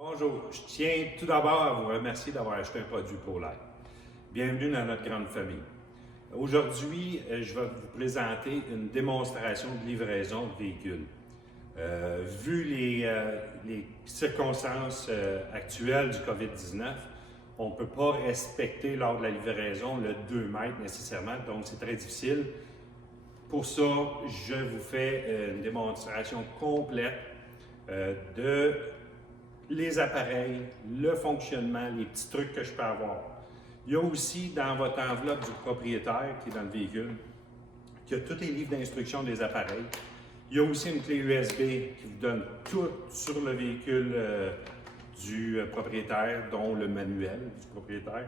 Bonjour, je tiens tout d'abord à vous remercier d'avoir acheté un produit ProLight. Bienvenue dans notre grande famille. Aujourd'hui, je vais vous présenter une démonstration de livraison de véhicules. Vu les circonstances actuelles du COVID-19, on ne peut pas respecter lors de la livraison le 2 mètres nécessairement, donc c'est très difficile. Pour ça, je vous fais une démonstration complète de les appareils, le fonctionnement, les petits trucs que je peux avoir. Il y a aussi dans votre enveloppe du propriétaire qui est dans le véhicule, qui a tous les livres d'instructions des appareils. Il y a aussi une clé USB qui vous donne tout sur le véhicule du propriétaire, dont le manuel du propriétaire.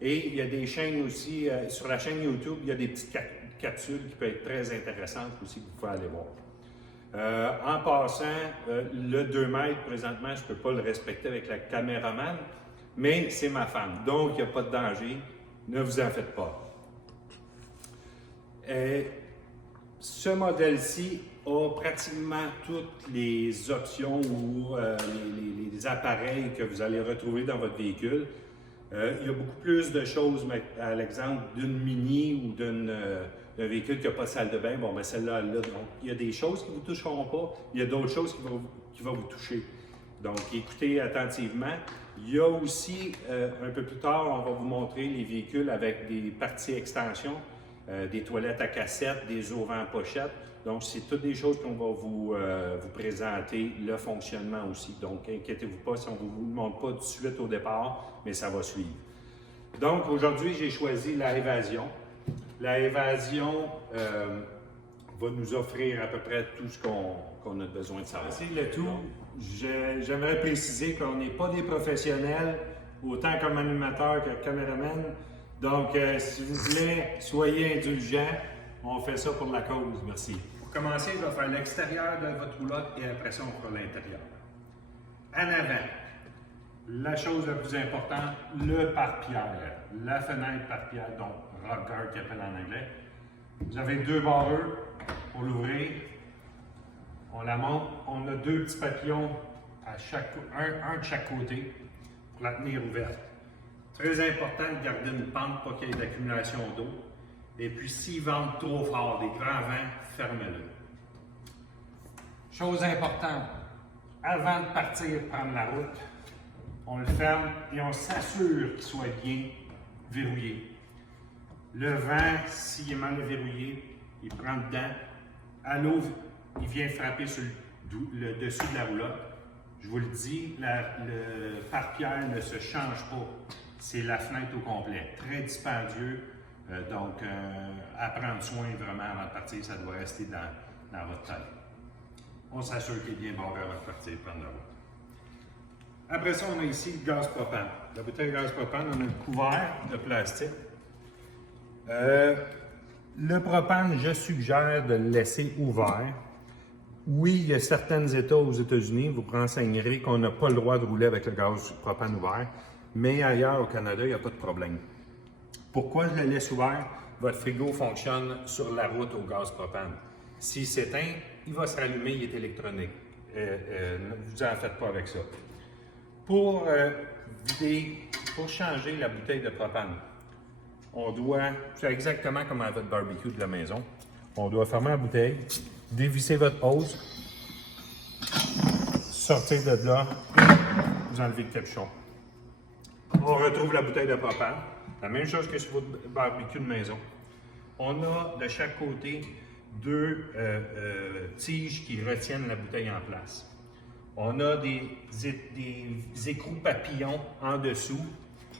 Et il y a des chaînes aussi, sur la chaîne YouTube, il y a des petites capsules qui peuvent être très intéressantes aussi que vous pouvez aller voir. En passant, le 2 mètres, présentement, je ne peux pas le respecter avec la caméraman, mais c'est ma femme, donc il n'y a pas de danger, ne vous en faites pas. Ce modèle-ci a pratiquement toutes les options ou les appareils que vous allez retrouver dans votre véhicule. Il y a beaucoup plus de choses, à l'exemple d'une Mini ou d'un véhicule qui n'a pas de salle de bain. Bon, ben celle-là, elle l'a. Donc, il y a des choses qui ne vous toucheront pas, il y a d'autres choses qui vont vous toucher. Donc, écoutez attentivement. Il y a aussi, un peu plus tard, on va vous montrer les véhicules avec des parties extensions, des toilettes à cassette, des auvents en pochette. Donc, c'est toutes des choses qu'on va vous présenter, le fonctionnement aussi. Donc, inquiétez-vous pas si on ne vous le montre pas tout de suite au départ, mais ça va suivre. Donc, aujourd'hui, j'ai choisi la Évasion. La Évasion va nous offrir à peu près tout ce qu'on a besoin de savoir. C'est le tout. J'aimerais préciser qu'on n'est pas des professionnels, autant comme animateur que caméraman. Donc, s'il vous plaît, soyez indulgents. On fait ça pour la cause. Merci. Pour commencer, je vais faire l'extérieur de votre roulotte et après ça, on fera l'intérieur. En avant, la chose la plus importante, le pare-pierre, la fenêtre pare-pierre, donc rock guard qui appelle en anglais. Vous avez 2 barreux pour l'ouvrir. On la monte. On a 2 petits papillons à un de chaque côté pour la tenir ouverte. Très important de garder une pente pour qu'il y ait d'accumulation d'eau. Et puis, s'ils ventent trop fort, des grands vents, fermez-le. Chose importante, avant de partir prendre la route, on le ferme et on s'assure qu'il soit bien verrouillé. Le vent, s'il est mal verrouillé, il prend dedans. À l'eau, il vient frapper sur le dessus de la roulotte. Je vous le dis, le pare-pierre ne se change pas. C'est la fenêtre au complet. Très dispendieux. Donc, à prendre soin vraiment avant de partir, ça doit rester dans votre tête. On s'assure qu'il est bien barré avant de partir prendre la route. Après ça, on a ici le gaz propane. La bouteille de gaz propane, on a le couvert de plastique. Le propane, je suggère de le laisser ouvert. Oui, il y a certains États aux États-Unis, vous renseignerez qu'on n'a pas le droit de rouler avec le gaz propane ouvert, mais ailleurs au Canada, il n'y a pas de problème. Pourquoi je le laisse ouvert? Votre frigo fonctionne sur la route au gaz propane. S'il s'éteint, il va se rallumer, il est électronique. Ne vous en faites pas avec ça. Pour changer la bouteille de propane, on doit, c'est exactement comme à votre barbecue de la maison, on doit fermer la bouteille, dévisser votre hose, sortir de là, vous enlevez le capuchon. On retrouve la bouteille de propane. La même chose que sur votre barbecue de maison. On a de chaque côté 2 tiges qui retiennent la bouteille en place. On a des écrous papillons en dessous.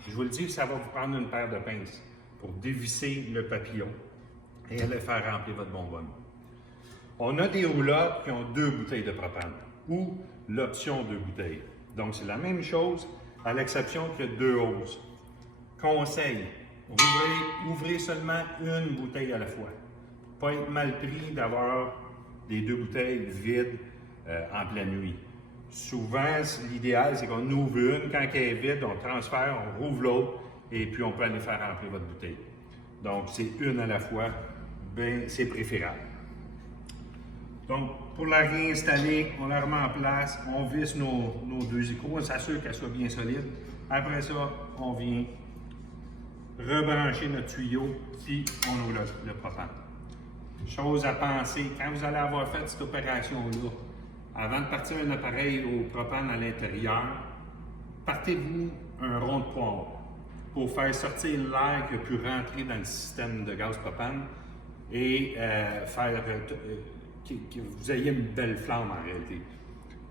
Je vous le dis, ça va vous prendre une paire de pinces pour dévisser le papillon et aller faire remplir votre bonbonne. On a des roulottes qui ont 2 bouteilles de propane ou l'option 2 bouteilles. Donc, c'est la même chose à l'exception qu'il y a 2 hoses. Conseil, ouvrez seulement une bouteille à la fois. Pas être mal pris d'avoir les 2 bouteilles vides en pleine nuit. Souvent, l'idéal, c'est qu'on ouvre une, quand elle est vide, on transfère, on rouvre l'autre, et puis on peut aller faire remplir votre bouteille. Donc, c'est une à la fois, ben, c'est préférable. Donc, pour la réinstaller, on la remet en place, on visse nos deux écrous, on s'assure qu'elle soit bien solide. Après ça, on vient rebrancher notre tuyau, puis on ouvre le propane. Chose à penser, quand vous allez avoir fait cette opération-là, avant de partir un appareil au propane à l'intérieur, partez-vous un rond de poêle pour faire sortir l'air qui a pu rentrer dans le système de gaz propane et faire que vous ayez une belle flamme en réalité.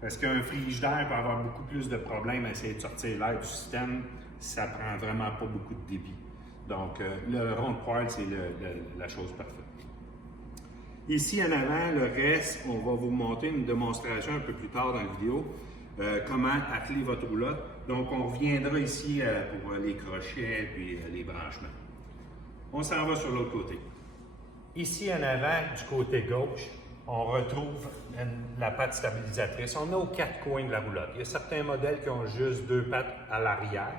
Parce qu'un frigidaire peut avoir beaucoup plus de problèmes à essayer de sortir l'air du système, ça prend vraiment pas beaucoup de débit. Donc, le rond de poêle, c'est la chose parfaite. Ici en avant, le reste, on va vous montrer une démonstration un peu plus tard dans la vidéo, comment atteler votre roulotte. Donc, on reviendra ici pour les crochets et les branchements. On s'en va sur l'autre côté. Ici en avant, du côté gauche, on retrouve la patte stabilisatrice. On a aux quatre coins de la roulotte. Il y a certains modèles qui ont juste deux pattes à l'arrière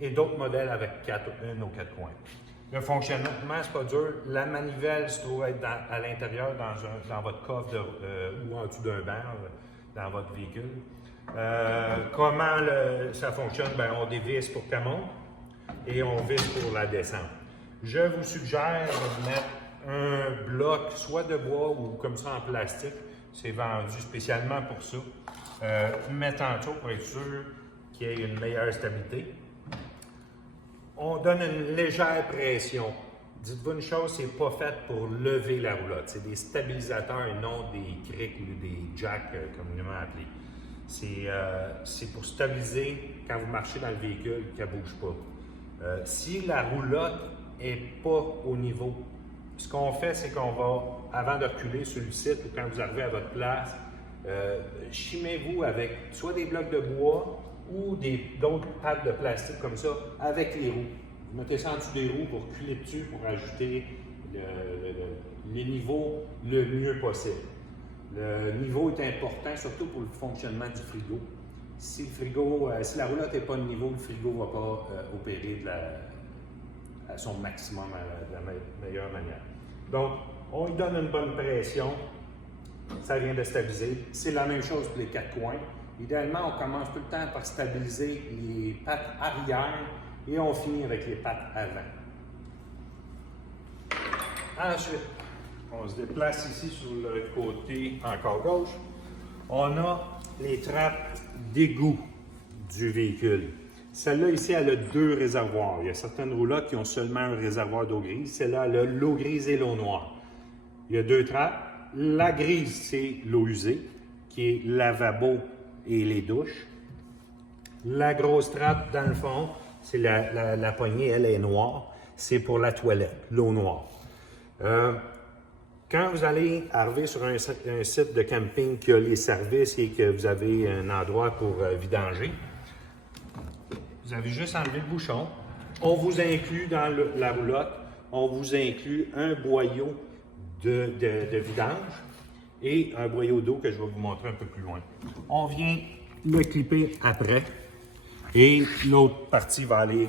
et d'autres modèles avec une aux quatre coins. Le fonctionnement, c'est pas dur. La manivelle se trouve être à l'intérieur dans votre coffre ou en dessous d'un banc dans votre véhicule. Comment ça fonctionne? Bien, on dévisse pour qu'elle monte et on visse pour la descente. Je vous suggère de mettre un bloc soit de bois ou comme ça en plastique. C'est vendu spécialement pour ça. Mettre en dessous pour être sûr qu'il y ait une meilleure stabilité. On donne une légère pression. Dites-vous une chose, c'est pas fait pour lever la roulotte. C'est des stabilisateurs et non des crics ou des jacks, communément appelés. C'est pour stabiliser quand vous marchez dans le véhicule qu'elle ne bouge pas. Si la roulotte n'est pas au niveau, ce qu'on fait, c'est qu'on va, avant de reculer sur le site ou quand vous arrivez à votre place, chimez-vous avec soit des blocs de bois ou d'autres pattes de plastique comme ça avec les roues. Vous mettez ça en dessous des roues pour reculer dessus pour ajouter les niveaux le mieux possible. Le niveau est important, surtout pour le fonctionnement du frigo. Si la roulotte n'est pas de niveau, le frigo ne va pas opérer à son maximum de la meilleure manière. Donc, on lui donne une bonne pression, ça vient de stabiliser. C'est la même chose pour les quatre coins. Idéalement, on commence tout le temps par stabiliser les pattes arrière et on finit avec les pattes avant. Ensuite, on se déplace ici sur le côté encore gauche. On a les trappes d'égout du véhicule. Celle-là ici, elle a deux réservoirs. Il y a certaines roulottes qui ont seulement un réservoir d'eau grise. Celle-là, elle a l'eau grise et l'eau noire. Il y a deux trappes. La grise, c'est l'eau usée, qui est lavabo et les douches. La grosse trappe, dans le fond, c'est la poignée, elle est noire. C'est pour la toilette, l'eau noire. Quand vous allez arriver sur un site de camping qui a les services et que vous avez un endroit pour vidanger, vous avez juste enlevé le bouchon. On vous inclut dans la roulotte, on vous inclut un boyau de vidange et un boyau d'eau que je vais vous montrer un peu plus loin. On vient le clipper après et l'autre partie va aller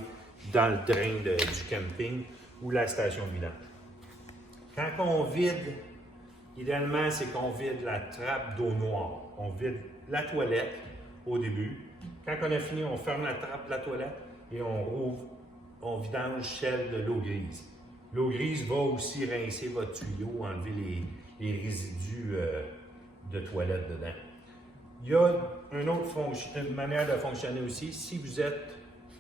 dans le drain du camping ou la station de vidange. Quand on vide, idéalement, c'est qu'on vide la trappe d'eau noire. On vide la toilette au début. Quand on a fini, on ferme la trappe de la toilette et on rouvre, on vidange celle de l'eau grise. L'eau grise va aussi rincer votre tuyau, enlever les résidus de toilette dedans. Il y a une manière de fonctionner aussi. Si vous êtes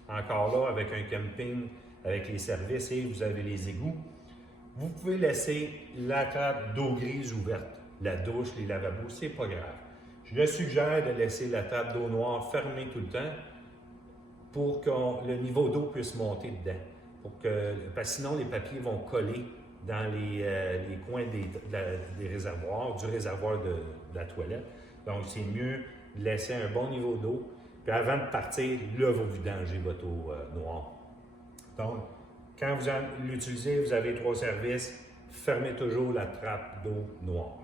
encore là avec un camping, avec les services et vous avez les égouts, vous pouvez laisser la trappe d'eau grise ouverte. La douche, les lavabos, c'est pas grave. Je suggère de laisser la trappe d'eau noire fermée tout le temps pour que le niveau d'eau puisse monter dedans. Parce que sinon, les papiers vont coller dans les coins des réservoirs, du réservoir de la toilette. Donc, c'est mieux de laisser un bon niveau d'eau. Puis avant de partir, là, vous vidangez votre eau noire. Donc, quand vous l'utilisez, vous avez 3 services, fermez toujours la trappe d'eau noire.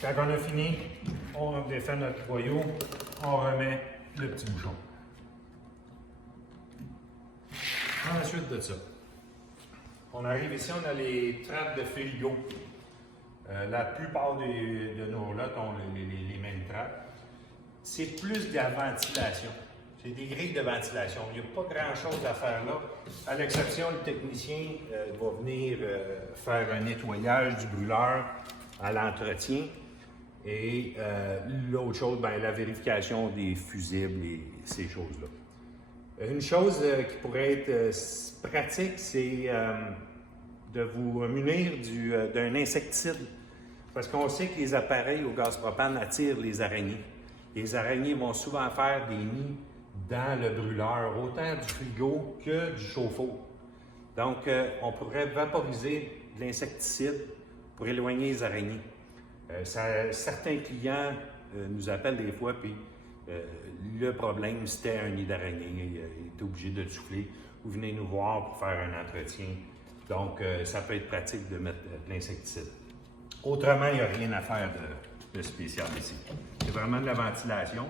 Quand on a fini, on défait notre boyau, on remet le petit bouchon. Ensuite de ça, on arrive ici, on a les trappes de frigo. La plupart de nos roulottes ont les mêmes trappes. C'est plus de la ventilation. C'est des grilles de ventilation. Il n'y a pas grand-chose à faire là, à l'exception le technicien va venir faire un nettoyage du brûleur à l'entretien. Et l'autre chose, ben, la vérification des fusibles et ces choses-là. Une chose qui pourrait être pratique, c'est de vous munir d'un insecticide. Parce qu'on sait que les appareils au gaz propane attirent les araignées. Les araignées vont souvent faire des nids dans le brûleur, autant du frigo que du chauffe-eau. Donc, on pourrait vaporiser de l'insecticide pour éloigner les araignées. Certains clients nous appellent des fois, puis le problème, c'était un nid d'araignée. Ils étaient obligés de le souffler. Vous venez nous voir pour faire un entretien. Donc, ça peut être pratique de mettre de l'insecticide. Autrement, il n'y a rien à faire de spécial ici. C'est vraiment de la ventilation.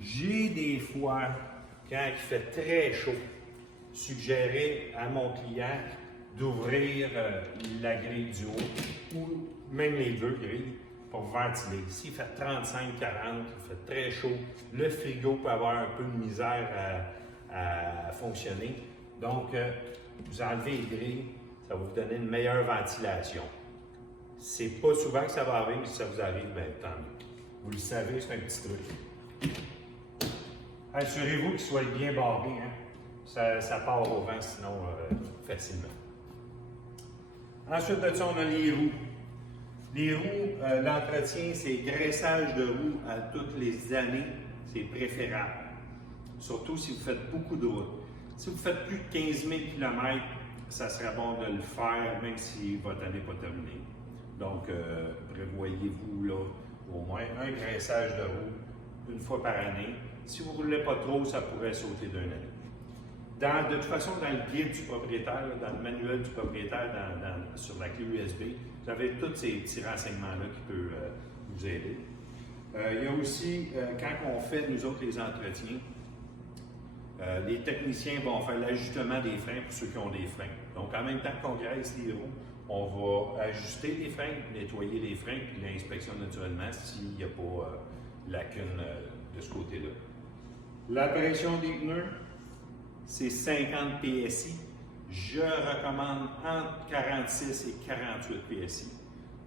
J'ai des fois, quand il fait très chaud, suggéré à mon client d'ouvrir la grille du haut ou même les deux grilles pour ventiler. S'il fait 35-40, il fait très chaud, le frigo peut avoir un peu de misère à fonctionner. Donc, vous enlevez les grilles, ça va vous donner une meilleure ventilation. C'est pas souvent que ça va arriver, mais si ça vous arrive, bien, tant mieux. Vous le savez, c'est un petit truc. Assurez-vous qu'il soit bien barré, hein? Ça part au vent, sinon facilement. Ensuite de ça, on a les roues. Les roues, l'entretien, c'est graissage de roues à toutes les années, c'est préférable. Surtout si vous faites beaucoup de routes. Si vous faites plus de 15 000 km, ça serait bon de le faire, même si votre année n'est pas terminée. Donc, prévoyez-vous là au moins un graissage de roue une fois par année. Si vous ne roulez pas trop, ça pourrait sauter d'une année. De toute façon, dans le guide du propriétaire, dans le manuel du propriétaire, sur la clé USB, vous avez tous ces petits renseignements-là qui peuvent vous aider. Il y a aussi, quand on fait, nous autres, les entretiens, les techniciens vont faire l'ajustement des freins pour ceux qui ont des freins. Donc, en même temps qu'on graisse les roues, on va ajuster les freins, nettoyer les freins, puis l'inspection naturellement s'il n'y a pas lacune de ce côté-là. La pression des pneus, c'est 50 PSI. Je recommande entre 46 et 48 PSI.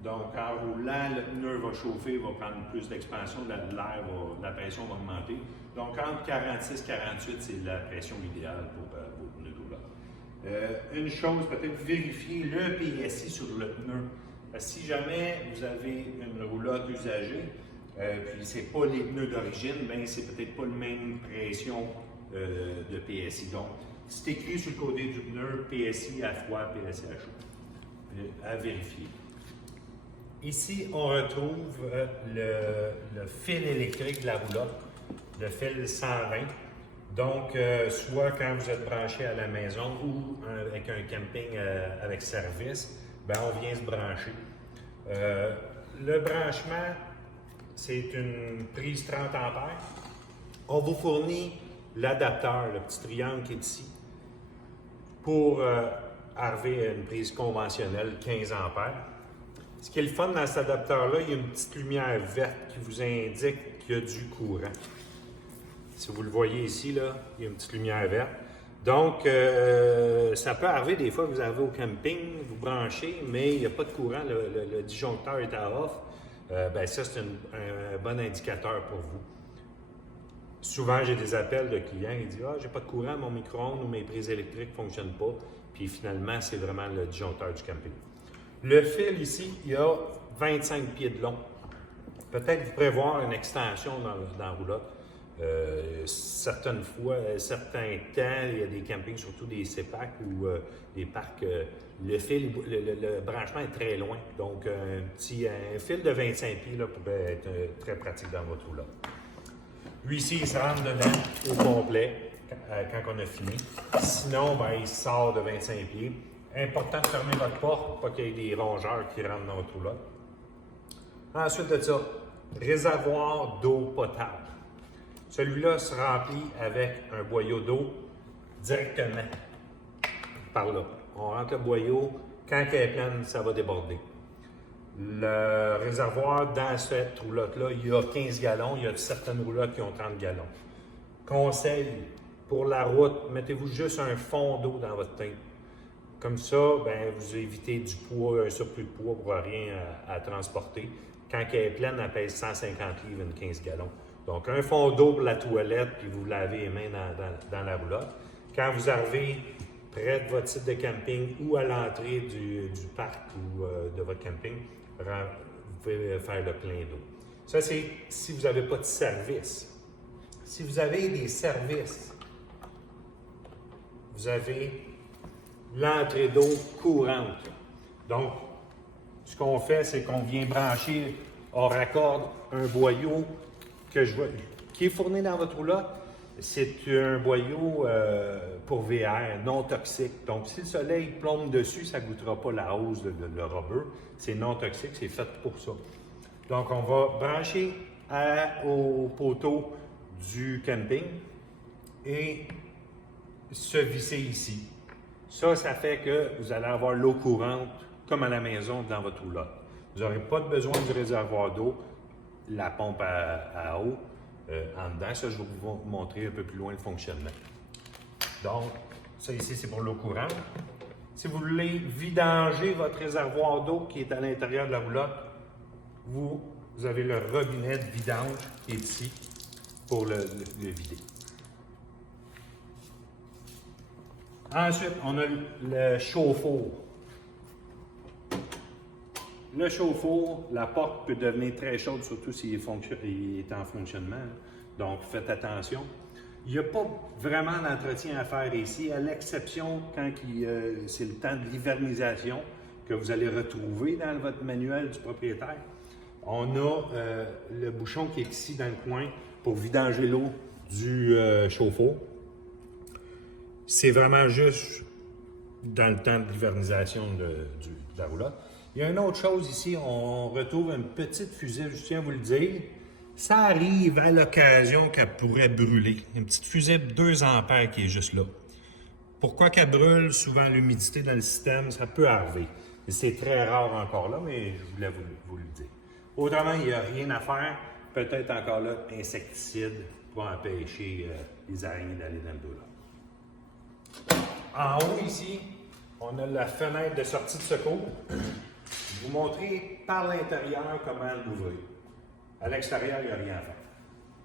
Donc, en roulant, le pneu va chauffer, va prendre plus d'expansion, la pression va augmenter. Donc, entre 46 et 48, c'est la pression idéale pour vos pneus roulant. Une chose, peut-être vérifier le PSI sur le pneu. Si jamais vous avez une roulotte usagée, puis c'est pas les pneus d'origine, bien c'est peut-être pas la même pression de PSI. Donc, c'est écrit sur le côté du pneu PSI à froid, PSI à chaud. À vérifier. Ici, on retrouve le fil électrique de la roulotte, le fil 120. Donc, soit quand vous êtes branché à la maison ou avec un camping avec service, ben on vient se brancher. Le branchement, c'est une prise 30 ampères. On vous fournit l'adapteur, le petit triangle qui est ici, pour arriver à une prise conventionnelle 15 ampères. Ce qui est le fun dans cet adapteur-là, il y a une petite lumière verte qui vous indique qu'il y a du courant. Si vous le voyez ici, là, il y a une petite lumière verte. Donc, ça peut arriver des fois que vous arrivez au camping, vous branchez, mais il n'y a pas de courant, le disjoncteur est à off. Ben ça, c'est un bon indicateur pour vous. Souvent, j'ai des appels de clients qui disent « Ah, j'ai pas de courant, mon micro-ondes ou mes prises électriques ne fonctionnent pas. » Puis finalement, c'est vraiment le disjoncteur du camping. Le fil ici, il y a 25 pieds de long. Peut-être vous prévoir une extension dans la roulotte. Certaines fois, certains temps, il y a des campings, surtout des CEPAC ou des parcs, le fil, le branchement est très loin. Donc, un fil de 25 pieds là, pourrait être très pratique dans votre roulotte. Lui ici, il se rentre dedans au complet quand on a fini. Sinon, ben, il sort de 25 pieds. Important de fermer votre porte pour pas qu'il y ait des rongeurs qui rentrent dans votre roulotte. Ensuite de ça, réservoir d'eau potable. Celui-là se remplit avec un boyau d'eau directement par là. On rentre le boyau, quand elle est pleine, ça va déborder. Le réservoir dans cette roulotte-là, il y a 15 gallons, il y a certaines roulottes qui ont 30 gallons. Conseil, pour la route, mettez-vous juste un fond d'eau dans votre tank. Comme ça, ben, vous évitez du poids, un surplus de poids pour rien à transporter. Quand elle est pleine, elle pèse 150 livres, une 15 gallons. Donc, un fond d'eau pour la toilette, puis vous lavez les mains dans la roulotte. Quand vous arrivez près de votre site de camping ou à l'entrée du parc ou de votre camping, vous pouvez faire le plein d'eau. Ça, c'est si vous n'avez pas de service. Si vous avez des services, vous avez l'entrée d'eau courante. Donc, ce qu'on fait, c'est qu'on vient brancher, on raccorde un boyau qui est fourni dans votre roulotte. C'est un boyau pour VR, non toxique. Donc, si le soleil plombe dessus, ça ne goûtera pas la hausse de le rubber. C'est non toxique, c'est fait pour ça. Donc, on va brancher au poteau du camping et se visser ici. Ça fait que vous allez avoir l'eau courante comme à la maison dans votre roulotte. Vous n'aurez pas besoin du réservoir d'eau, la pompe à eau en dedans. Ça, je vais vous montrer un peu plus loin le fonctionnement. Donc, ça ici, c'est pour l'eau courante. Si vous voulez vidanger votre réservoir d'eau qui est à l'intérieur de la roulotte, vous avez le robinet de vidange qui est ici pour le vider. Ensuite, on a le chauffe-eau. Le chauffe-eau, la porte peut devenir très chaude, surtout s'il est en fonctionnement. Donc, faites attention. Il n'y a pas vraiment d'entretien à faire ici, à l'exception quand c'est le temps de l'hivernisation que vous allez retrouver dans votre manuel du propriétaire. On a le bouchon qui est ici dans le coin pour vidanger l'eau du chauffe-eau. C'est vraiment juste dans le temps de l'hivernisation de la roulotte. Il y a une autre chose ici, on retrouve une petite fusée, je tiens à vous le dire. Ça arrive à l'occasion qu'elle pourrait brûler. Une petite fusée de 2 ampères qui est juste là. Pourquoi qu'elle brûle? Souvent l'humidité dans le système, ça peut arriver. C'est très rare encore là, mais je voulais vous le dire. Autrement, il n'y a rien à faire. Peut-être encore là, insecticide pour empêcher les araignées d'aller dans le dos. En haut ici, on a la fenêtre de sortie de secours. Je vais vous montrer par l'intérieur comment l'ouvrir. À l'extérieur, il n'y a rien à faire.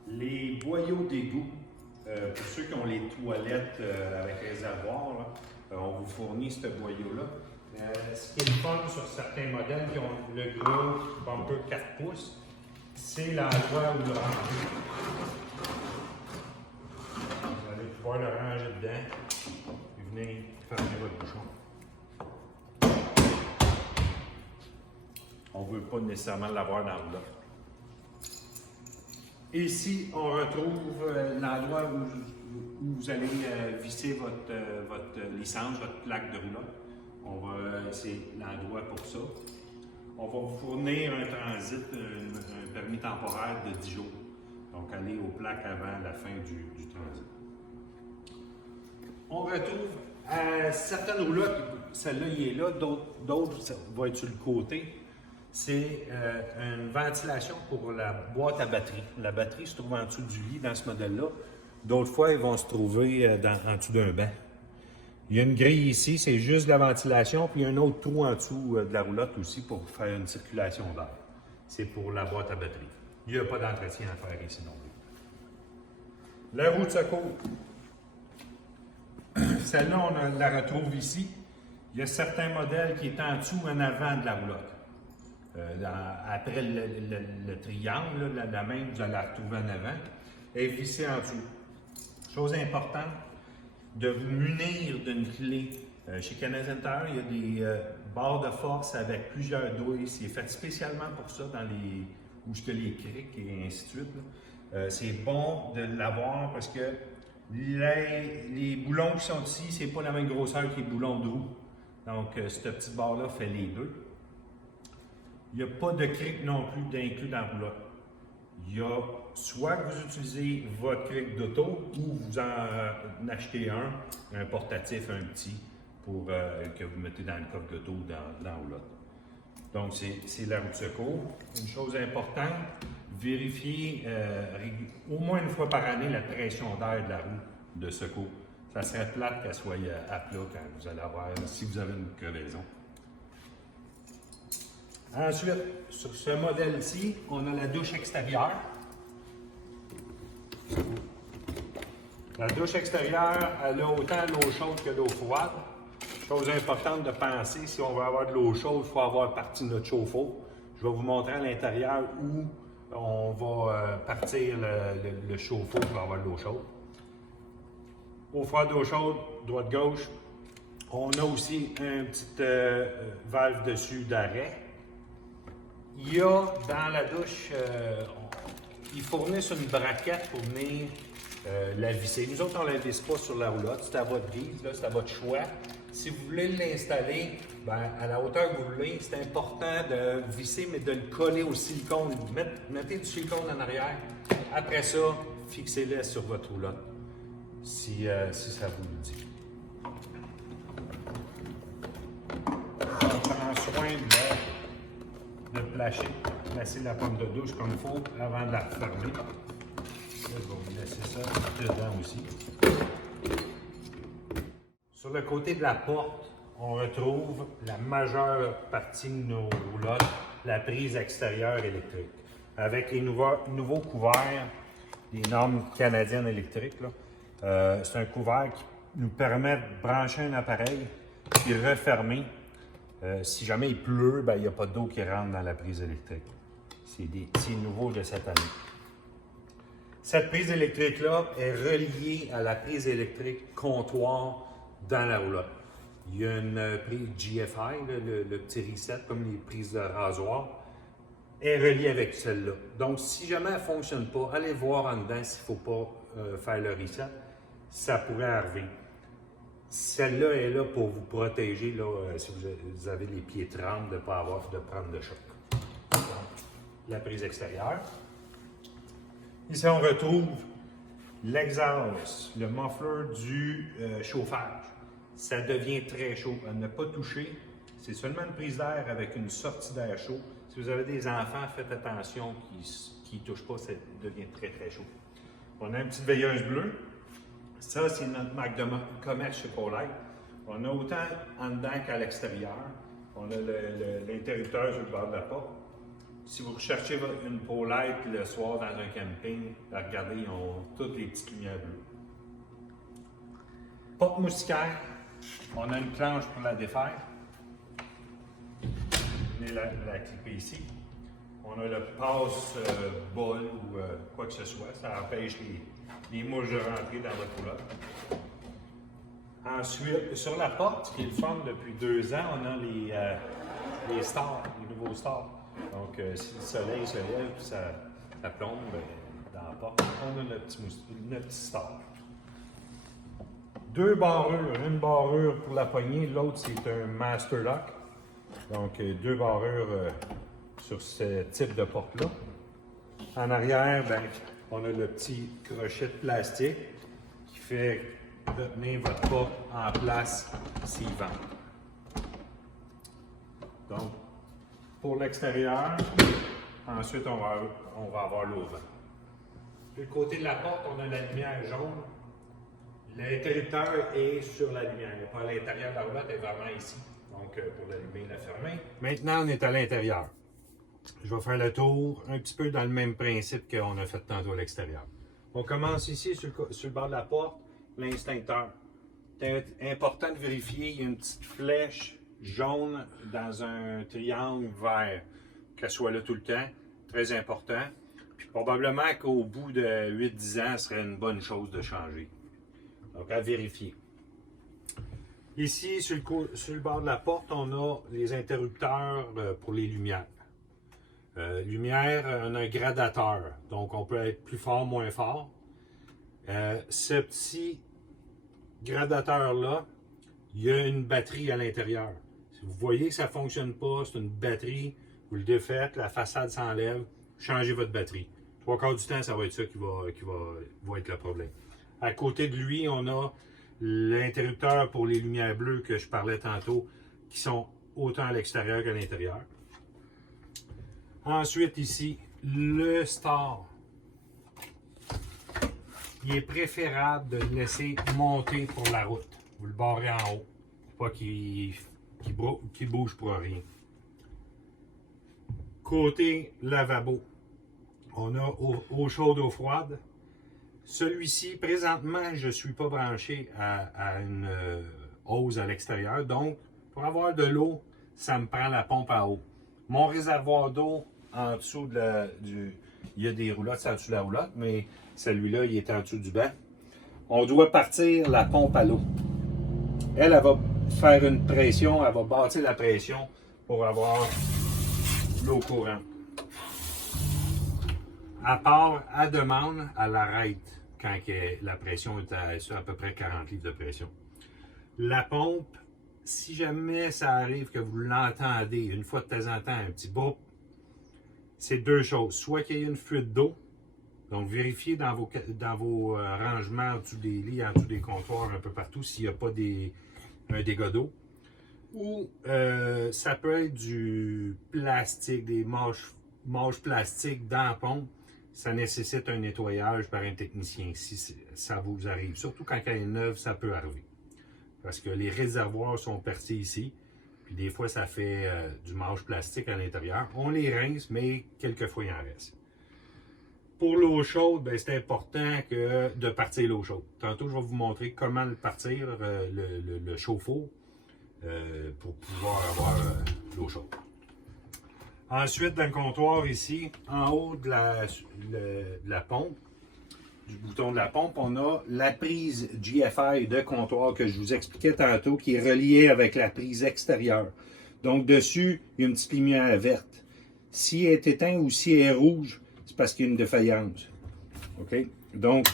Les boyaux d'égout, pour ceux qui ont les toilettes avec réservoir, là, on vous fournit ce boyau-là. Ce qui est le fun sur certains modèles qui ont le gros bumper 4 pouces, c'est l'endroit où le ranger. Vous allez pouvoir le ranger dedans et venir fermer votre bouchon. On ne veut pas nécessairement l'avoir dans le lot. Ici, on retrouve l'endroit où vous allez visser votre licence, votre plaque de roulotte. C'est l'endroit pour ça. On va vous fournir un transit, un permis temporaire de 10 jours. Donc, allez aux plaques avant la fin du transit. On retrouve certaines roulottes, celle-là, il est là, d'autres, ça va être sur le côté. C'est une ventilation pour la boîte à batterie. La batterie se trouve en dessous du lit dans ce modèle-là. D'autres fois, ils vont se trouver en dessous d'un banc. Il y a une grille ici, c'est juste la ventilation, puis il y a un autre trou en dessous de la roulotte aussi pour faire une circulation d'air. C'est pour la boîte à batterie. Il n'y a pas d'entretien à faire ici non plus. La roue de secours. Celle-là, on la retrouve ici. Il y a certains modèles qui sont en dessous ou en avant de la roulotte. Après le triangle, la main, vous allez la retrouver en avant. Elle est vissée en dessous. Chose importante, de vous munir d'une clé. Chez Canadian Tire, il y a des barres de force avec plusieurs douilles. C'est fait spécialement pour ça, où il y a les criques et ainsi de suite. C'est bon de l'avoir parce que les boulons qui sont ici, c'est pas la même grosseur que les boulons de roue. Donc, cette petite barre-là fait les deux. Il n'y a pas de cric non plus d'inclus dans la roulotte. Il y a soit que vous utilisez votre cric d'auto ou vous en achetez un portatif, un petit, pour que vous mettez dans le coffre d'auto dans la roulotte. Donc, c'est la roue de secours. Une chose importante, vérifiez au moins une fois par année la pression d'air de la roue de secours. Ça serait plate qu'elle soit à plat quand vous allez avoir, si vous avez une crevaison. Ensuite, sur ce modèle-ci, on a la douche extérieure. La douche extérieure, elle a autant l'eau chaude que l'eau froide. Chose importante de penser, si on veut avoir de l'eau chaude, il faut avoir parti notre chauffe-eau. Je vais vous montrer à l'intérieur où on va partir le chauffe-eau pour avoir de l'eau chaude. Eau froide, eau chaude, droite-gauche. On a aussi une petite valve dessus d'arrêt. Il y a dans la douche, ils fournissent une braquette pour venir la visser. Nous autres, on ne la visse pas sur la roulotte, c'est à votre guise, c'est à votre choix. Si vous voulez l'installer à la hauteur que vous voulez, c'est important de visser, mais de le coller au silicone. Mettez du silicone en arrière. Après ça, fixez-le sur votre roulotte, si ça vous le dit. On prend soin de placer la pomme de douche comme il faut avant de la refermer. Là, je vais vous laisser ça dedans aussi. Sur le côté de la porte, on retrouve la majeure partie de nos roulottes, la prise extérieure électrique. Avec les nouveaux couverts des normes canadiennes électriques, c'est un couvert qui nous permet de brancher un appareil et refermer. Si jamais il pleut, il n'y a pas d'eau qui rentre dans la prise électrique. C'est nouveau de cette année. Cette prise électrique-là est reliée à la prise électrique comptoir dans la roulotte. Il y a une prise GFI, le petit reset, comme les prises de rasoir, est reliée avec celle-là. Donc, si jamais elle ne fonctionne pas, allez voir en dedans s'il ne faut pas faire le reset. Ça pourrait arriver. Celle-là est là pour vous protéger si vous avez les pieds trempés de ne pas prendre de choc. Donc, la prise extérieure. Ici, on retrouve l'exhaust, le muffler du chauffage. Ça devient très chaud. À ne pas toucher, c'est seulement une prise d'air avec une sortie d'air chaud. Si vous avez des enfants, faites attention qu'ils ne touchent pas, ça devient très très chaud. On a une petite veilleuse bleue. Ça, c'est notre marque de commerce chez Paulight. On a autant en dedans qu'à l'extérieur. On a l'interrupteur sur le bord de la porte. Si vous recherchez une Paulight le soir dans un camping, regardez, ils ont toutes les petites lumières bleues. Porte moustiquaire. On a une planche pour la défaire. Venez la clipper ici. On a le passe-bol ou quoi que ce soit. Ça empêche les mouches de rentrer dans votre roulotte. Ensuite, sur la porte, qui est le fun depuis 2 ans, on a les stars, les nouveaux stars. Donc, si le soleil se lève et ça plombe dans la porte, on a notre petit star. 2 barrures, une barrure pour la poignée, l'autre c'est un master lock. Donc 2 barrures sur ce type de porte-là. En arrière, on a le petit crochet de plastique qui fait retenir votre porte en place s'il vente. Donc, pour l'extérieur, ensuite on va avoir l'auvent. Du côté de la porte, on a la lumière jaune. L'interrupteur est sur la lumière. Il n'est pas à l'intérieur de la roulotte, elle est vraiment ici. Donc, pour l'allumer et la fermer. Maintenant, on est à l'intérieur. Je vais faire le tour un petit peu dans le même principe qu'on a fait tantôt à l'extérieur. On commence ici sur le bord de la porte, l'instincteur. C'est important de vérifier, il y a une petite flèche jaune dans un triangle vert, qu'elle soit là tout le temps, très important. Puis probablement qu'au bout de 8-10 ans, ce serait une bonne chose de changer. Donc à vérifier. Ici, sur le bord de la porte, on a les interrupteurs pour les lumières. Lumière, on a un gradateur, donc on peut être plus fort, moins fort. Ce petit gradateur-là, il y a une batterie à l'intérieur. Si vous voyez que ça ne fonctionne pas, c'est une batterie, vous le défaites, la façade s'enlève, changez votre batterie. 3/4 du temps, ça va être ça qui va être le problème. À côté de lui, on a l'interrupteur pour les lumières bleues que je parlais tantôt, qui sont autant à l'extérieur qu'à l'intérieur. Ensuite, ici, le Star. Il est préférable de le laisser monter pour la route. Vous le barrez en haut, pour pas qu'il bouge pour rien. Côté lavabo, on a eau chaude, eau froide. Celui-ci, présentement, je ne suis pas branché à une hose à l'extérieur. Donc, pour avoir de l'eau, ça me prend la pompe à eau. Mon réservoir d'eau, en dessous il y a des roulottes, c'est en dessous de la roulotte, mais celui-là, il est en dessous du banc. On doit partir la pompe à l'eau. Elle va faire une pression, elle va bâtir la pression pour avoir l'eau courante. À part, elle demande, elle arrête quand la pression est à peu près 40 livres de pression. La pompe, si jamais ça arrive que vous l'entendez une fois de temps en temps, un petit bout, c'est deux choses. Soit qu'il y ait une fuite d'eau, donc vérifiez dans vos rangements en dessous des lits, en dessous des comptoirs, un peu partout, s'il n'y a pas un dégât d'eau. Ou ça peut être du plastique, des manches plastiques dans la pompe. Ça nécessite un nettoyage par un technicien si ça vous arrive. Surtout quand elle est neuve, ça peut arriver. Parce que les réservoirs sont percés ici. Puis des fois, ça fait du manche plastique à l'intérieur. On les rince, mais quelquefois, il en reste. Pour l'eau chaude, ben, c'est important de partir l'eau chaude. Tantôt, je vais vous montrer comment le partir, le chauffe-eau, pour pouvoir avoir l'eau chaude. Ensuite, dans le comptoir ici, en haut de la pompe, du bouton de la pompe, on a la prise GFI de comptoir que je vous expliquais tantôt, qui est reliée avec la prise extérieure. Donc, dessus, il y a une petite lumière verte. Si elle est éteinte ou si elle est rouge, c'est parce qu'il y a une défaillance. OK? Donc,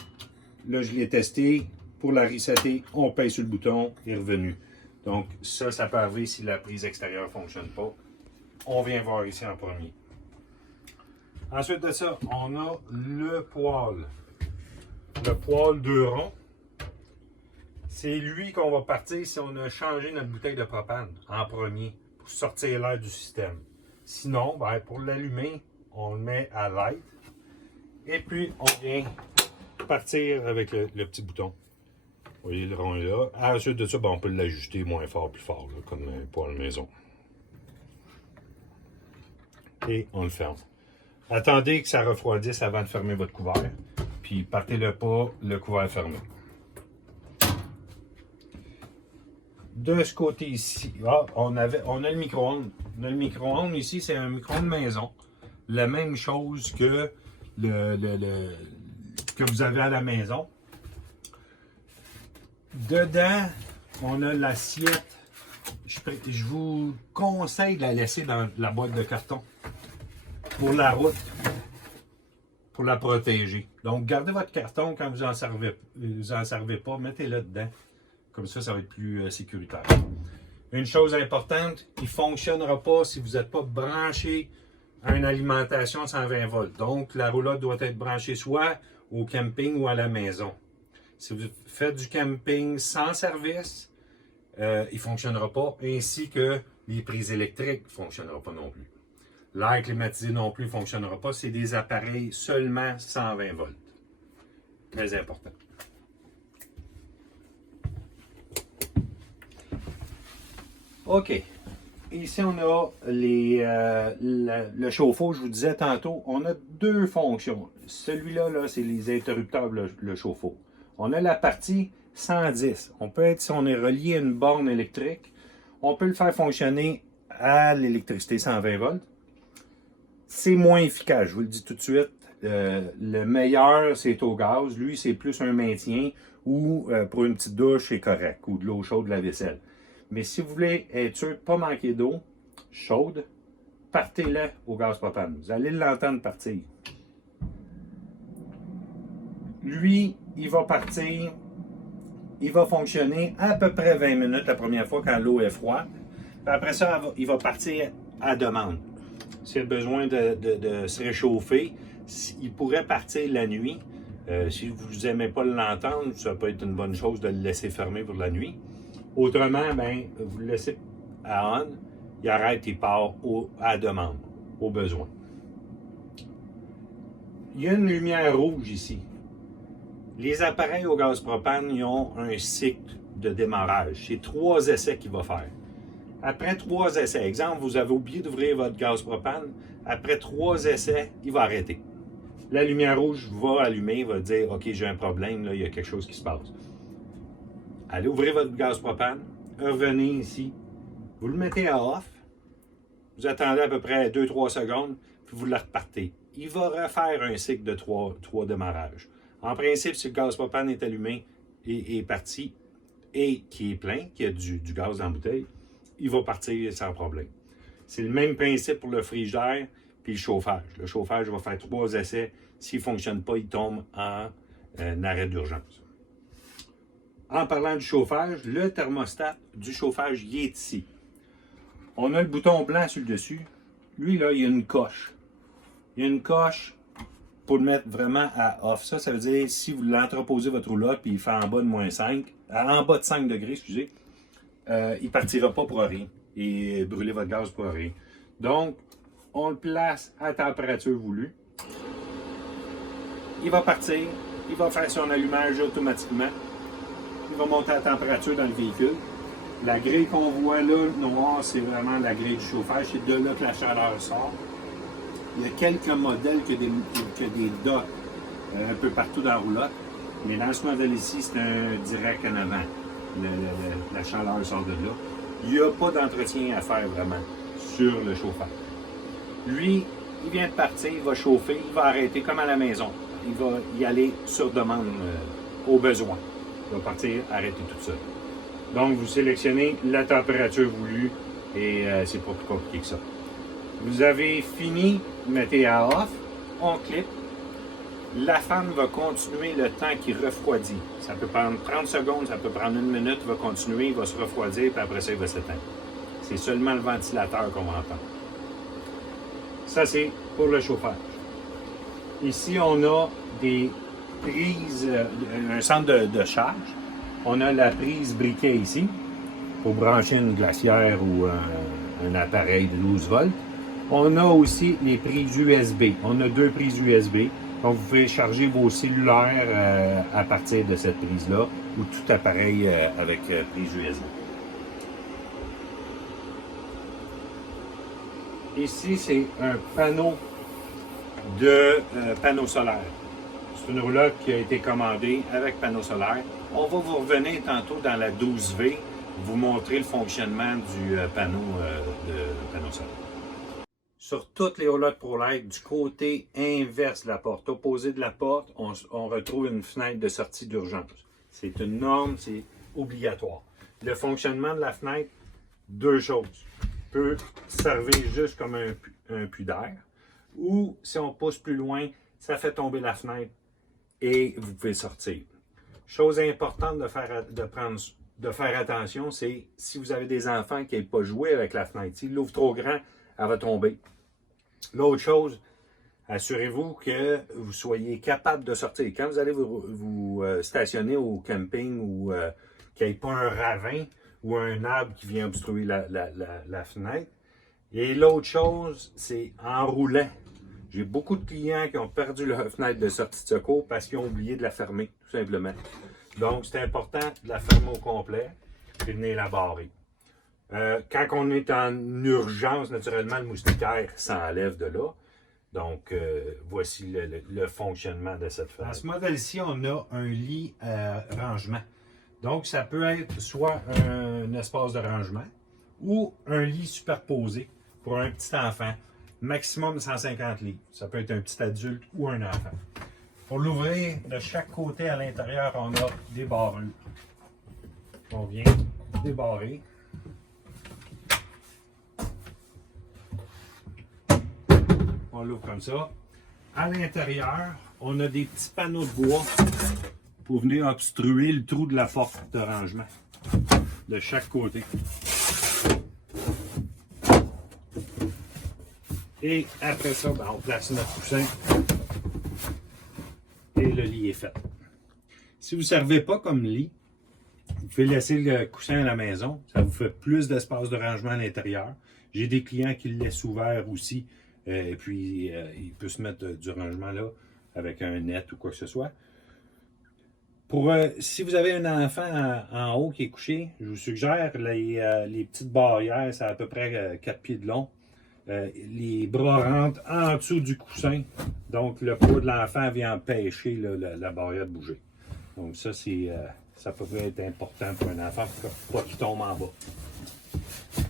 là, je l'ai testé. Pour la resetter, on pèse sur le bouton, il est revenu. Donc, ça peut arriver si la prise extérieure ne fonctionne pas. On vient voir ici en premier. Ensuite de ça, on a le poêle. Le poêle 2 ronds. C'est lui qu'on va partir si on a changé notre bouteille de propane en premier pour sortir l'air du système. Sinon, ben, pour l'allumer, on le met à light. Et puis, on vient partir avec le petit bouton. Vous voyez, le rond est là. Ensuite de ça, ben, on peut l'ajuster moins fort, plus fort, là, comme un poêle maison. Et on le ferme. Attendez que ça refroidisse avant de fermer votre couvert. Puis partez-le pas, le couvert fermé. De ce côté ici, on a le micro-ondes. Le micro-ondes ici, c'est un micro-ondes maison. La même chose que que vous avez à la maison. Dedans, on a l'assiette. Je vous conseille de la laisser dans la boîte de carton pour la route, pour la protéger. Donc, gardez votre carton quand vous en servez pas, mettez-le dedans. Comme ça, ça va être plus sécuritaire. Une chose importante, il ne fonctionnera pas si vous n'êtes pas branché à une alimentation de 120 volts. Donc, la roulotte doit être branchée soit au camping ou à la maison. Si vous faites du camping sans service, il ne fonctionnera pas, ainsi que les prises électriques ne fonctionneront pas non plus. L'air climatisé non plus ne fonctionnera pas. C'est des appareils seulement 120 volts. Très important. OK. Ici, on a le chauffe-eau, je vous disais tantôt. On a deux fonctions. Celui-là, là, c'est les interrupteurs, le chauffe-eau. On a la partie 110. On peut être, si on est relié à une borne électrique, on peut le faire fonctionner à l'électricité 120 volts. C'est moins efficace, je vous le dis tout de suite. Le meilleur, c'est au gaz. Lui, c'est plus un maintien ou pour une petite douche, c'est correct. Ou de l'eau chaude, de la vaisselle. Mais si vous voulez être sûr de ne pas manquer d'eau chaude, partez-le au gaz propane. Vous allez l'entendre partir. Lui, il va partir, il va fonctionner à peu près 20 minutes la première fois quand l'eau est froide. Puis après ça, il va partir à demande. S'il a besoin de se réchauffer, il pourrait partir la nuit. Si vous n'aimez pas l'entendre, ça peut être une bonne chose de le laisser fermer pour la nuit. Autrement, ben, vous le laissez à on, il arrête, il part à demande, au besoin. il y a une lumière rouge ici. Les appareils au gaz propane, ils ont un cycle de démarrage. C'est 3 essais qu'il va faire. Après 3 essais, exemple, vous avez oublié d'ouvrir votre gaz propane, après 3 essais, il va arrêter. La lumière rouge va allumer, va dire « Ok, j'ai un problème, là, il y a quelque chose qui se passe. » Allez ouvrir votre gaz propane, revenez ici, vous le mettez à off, vous attendez à peu près 2-3 secondes, puis vous le repartez. Il va refaire un cycle de 3 démarrages. En principe, si le gaz propane est allumé et est parti, et qui est plein, qui a du gaz dans la bouteille, il va partir sans problème. C'est le même principe pour le frigidaire puis le chauffage. Le chauffage va faire 3 essais. S'il ne fonctionne pas, il tombe en arrêt d'urgence. En parlant du chauffage, le thermostat du chauffage, il est ici. On a le bouton blanc sur le dessus. Lui, là, il y a une coche. Il y a une coche pour le mettre vraiment à off. Ça veut dire si vous l'entreposez votre roulotte puis il fait en bas de moins 5, en bas de 5 degrés, excusez, il ne partira pas pour rien et brûler votre gaz pour rien. Donc, on le place à température voulue. Il va partir, il va faire son allumage automatiquement. Il va monter à température dans le véhicule. La grille qu'on voit là, noire, c'est vraiment la grille du chauffage. C'est de là que la chaleur sort. Il y a quelques modèles qui ont des dots un peu partout dans la roulotte. Mais dans ce modèle ici, c'est un direct en avant. La chaleur sort de là. Il n'y a pas d'entretien à faire vraiment sur le chauffage. Lui, il vient de partir, il va chauffer, il va arrêter comme à la maison. Il va y aller sur demande au besoin. Il va partir, arrêter tout seul. Donc, vous sélectionnez la température voulue et c'est pas plus compliqué que ça. Vous avez fini, mettez à off, on clique. La fan va continuer le temps qu'il refroidit. Ça peut prendre 30 secondes, ça peut prendre 1 minute, il va continuer, il va se refroidir, puis après ça, il va s'éteindre. C'est seulement le ventilateur qu'on va entendre. Ça, c'est pour le chauffage. Ici, on a des prises, un centre de charge. On a la prise briquet ici, pour brancher une glacière ou un appareil de 12 volts. On a aussi les prises USB. On a 2 prises USB. Donc, vous pouvez charger vos cellulaires à partir de cette prise-là ou tout appareil avec prise USB. Ici, c'est un panneau panneau solaire. C'est une roulotte qui a été commandée avec panneau solaire. On va vous revenir tantôt dans la 12V, vous montrer le fonctionnement du panneau solaire. Sur toutes les roulottes ProLite, du côté inverse de la porte, opposé de la porte, on retrouve une fenêtre de sortie d'urgence. C'est une norme, c'est obligatoire. Le fonctionnement de la fenêtre, 2 choses. Peut servir juste comme un puits d'air, ou si on pousse plus loin, ça fait tomber la fenêtre et vous pouvez sortir. Chose importante de faire attention, c'est si vous avez des enfants qui n'aiment pas jouer avec la fenêtre. S'ils l'ouvrent trop grand, elle va tomber. L'autre chose, assurez-vous que vous soyez capable de sortir. Quand vous allez vous stationner au camping ou qu'il n'y ait pas un ravin ou un arbre qui vient obstruer la fenêtre. Et l'autre chose, c'est en roulant. J'ai beaucoup de clients qui ont perdu leur fenêtre de sortie de secours parce qu'ils ont oublié de la fermer, tout simplement. Donc, c'est important de la fermer au complet et de venir la barrer. Quand on est en urgence, naturellement, le moustiquaire s'enlève de là. Donc, voici le fonctionnement de cette fenêtre. Dans ce modèle-ci, on a un lit rangement. Donc, ça peut être soit un espace de rangement ou un lit superposé pour un petit enfant, maximum 150 livres. Ça peut être un petit adulte ou un enfant. Pour l'ouvrir, de chaque côté à l'intérieur, on a des barrures. On vient débarrer. On l'ouvre comme ça. À l'intérieur, on a des petits panneaux de bois pour venir obstruer le trou de la porte de rangement de chaque côté. Et après ça, on place notre coussin et le lit est fait. Si vous ne servez pas comme lit, vous pouvez laisser le coussin à la maison. Ça vous fait plus d'espace de rangement à l'intérieur. J'ai des clients qui le laissent ouvert aussi. Et puis, il peut se mettre du rangement là avec un net ou quoi que ce soit. Si vous avez un enfant en haut qui est couché, je vous suggère les petites barrières, c'est à peu près 4 pieds de long. Les bras rentrent en dessous du coussin. Donc, le poids de l'enfant vient empêcher la barrière de bouger. Donc, ça peut être important pour un enfant pour pas qu'il tombe en bas.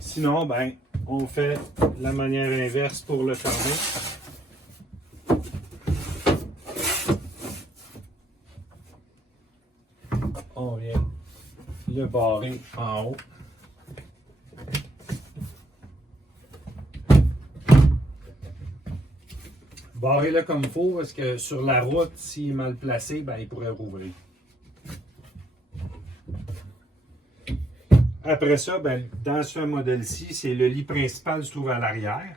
Sinon, ben, on fait la manière inverse pour le fermer. On vient le barrer en haut. Barrez-le comme il faut, parce que sur la route, s'il est mal placé, ben, il pourrait rouvrir. Après ça, ben, dans ce modèle-ci, c'est le lit principal qui se trouve à l'arrière.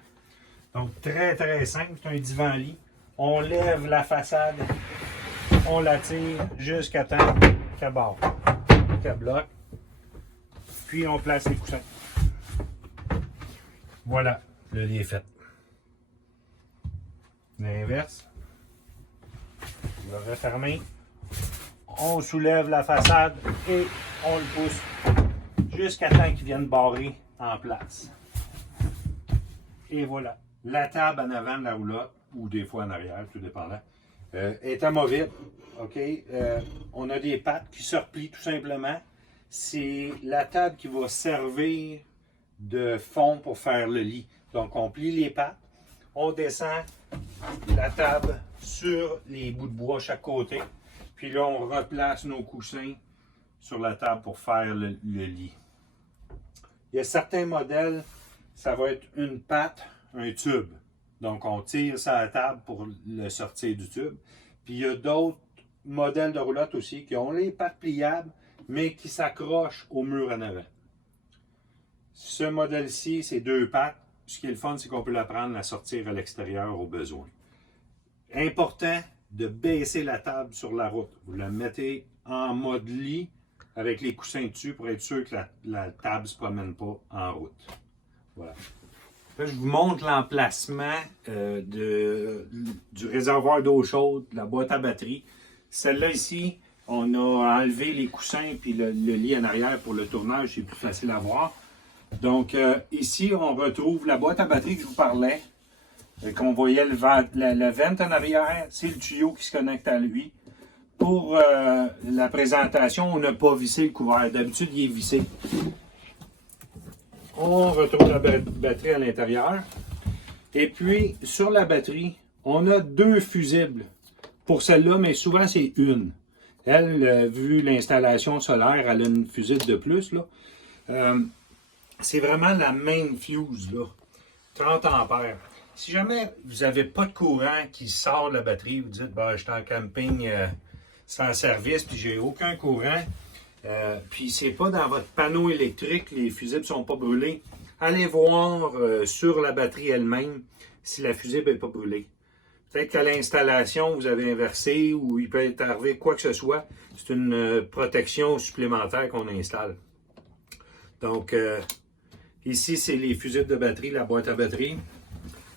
Donc, très, très simple. C'est un divan-lit. On lève la façade, on la tire jusqu'à temps qu'elle barre, qu'elle bloque. Puis, on place les coussins. Voilà, le lit est fait. L'inverse. On va refermer. On soulève la façade et on le pousse jusqu'à temps qu'il vienne barrer en place. Et voilà. La table en avant de la roulotte, ou des fois en arrière, tout dépendant, est amovible. Okay? On a des pattes qui se replient tout simplement. C'est la table qui va servir de fond pour faire le lit. Donc, on plie les pattes, on descend la table sur les bouts de bois chaque côté, puis là, on replace nos coussins sur la table pour faire le lit. Il y a certains modèles, ça va être une patte, un tube. Donc, on tire sur la table pour le sortir du tube. Puis, il y a d'autres modèles de roulotte aussi qui ont les pattes pliables, mais qui s'accrochent au mur en avant. Ce modèle-ci, c'est deux pattes. Ce qui est le fun, c'est qu'on peut la prendre, la sortir à l'extérieur au besoin. Important de baisser la table sur la route. Vous la mettez en mode lit avec les coussins dessus pour être sûr que la table ne se promène pas en route. Voilà. Là, je vous montre l'emplacement du réservoir d'eau chaude, de la boîte à batterie. Celle-là ici, on a enlevé les coussins puis le lit en arrière pour le tournage, c'est plus facile à voir. Donc, ici, on retrouve la boîte à batterie que je vous parlais, qu'on voyait la vente en arrière, c'est le tuyau qui se connecte à lui. Pour la présentation, on n'a pas vissé le couvert. D'habitude, il est vissé. On retrouve la batterie à l'intérieur. Et puis, sur la batterie, on a deux fusibles. Pour celle-là, mais souvent, c'est une. Elle, vu l'installation solaire, elle a une fusible de plus, là. C'est vraiment la main fuse, là, 30 ampères. Si jamais vous n'avez pas de courant qui sort de la batterie, vous dites, ben, je suis en camping sans service, puis j'ai aucun courant, puis c'est pas dans votre panneau électrique, les fusibles ne sont pas brûlés, allez voir sur la batterie elle-même si la fusible n'est pas brûlée. Peut-être qu'à l'installation, vous avez inversé ou il peut être arrivé quoi que ce soit. C'est une protection supplémentaire qu'on installe. Donc, ici, c'est les fusibles de batterie, la boîte à batterie.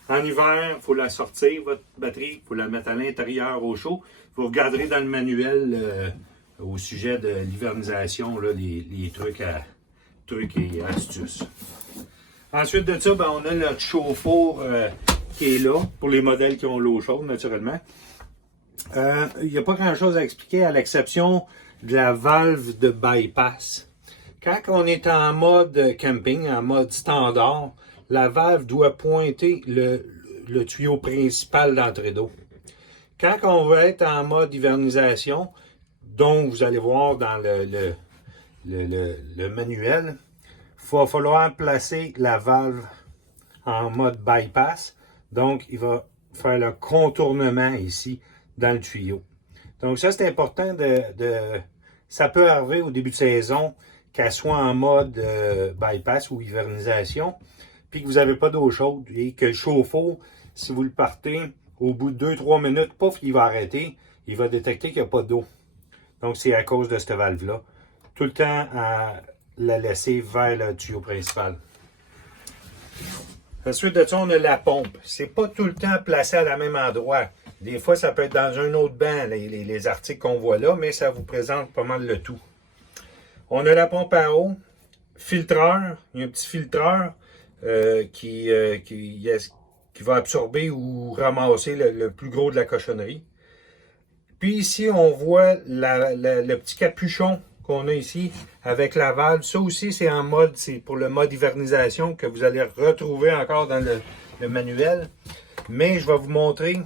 En hiver, il faut la sortir, votre batterie. Il faut la mettre à l'intérieur au chaud. Vous regarderez dans le manuel au sujet de l'hivernisation, les trucs et astuces. Ensuite de ça, ben, on a notre chauffe-eau qui est là, pour les modèles qui ont l'eau chaude, naturellement. Il n'y a pas grand-chose à expliquer, à l'exception de la valve de bypass. Quand on est en mode camping, en mode standard, la valve doit pointer le tuyau principal d'entrée d'eau. Quand on va être en mode hivernisation, dont vous allez voir dans le manuel, il va falloir placer la valve en mode bypass. Donc, il va faire le contournement ici dans le tuyau. Donc, ça, c'est important ça peut arriver au début de saison qu'elle soit en mode bypass ou hivernisation, puis que vous n'avez pas d'eau chaude et que le chauffe-eau, si vous le partez, au bout de 2-3 minutes, pouf, il va arrêter, il va détecter qu'il n'y a pas d'eau. Donc, c'est à cause de cette valve-là. Tout le temps à la laisser vers le tuyau principal. Ensuite de ça, on a la pompe. C'est pas tout le temps placé à la même endroit. Des fois, ça peut être dans un autre banc, les articles qu'on voit là, mais ça vous présente pas mal le tout. On a la pompe à eau, filtreur, il y a un petit filtreur qui va absorber ou ramasser le plus gros de la cochonnerie. Puis ici, on voit le petit capuchon qu'on a ici avec la valve. Ça aussi, c'est en mode, c'est pour le mode hivernisation que vous allez retrouver encore dans le manuel. Mais je vais vous montrer.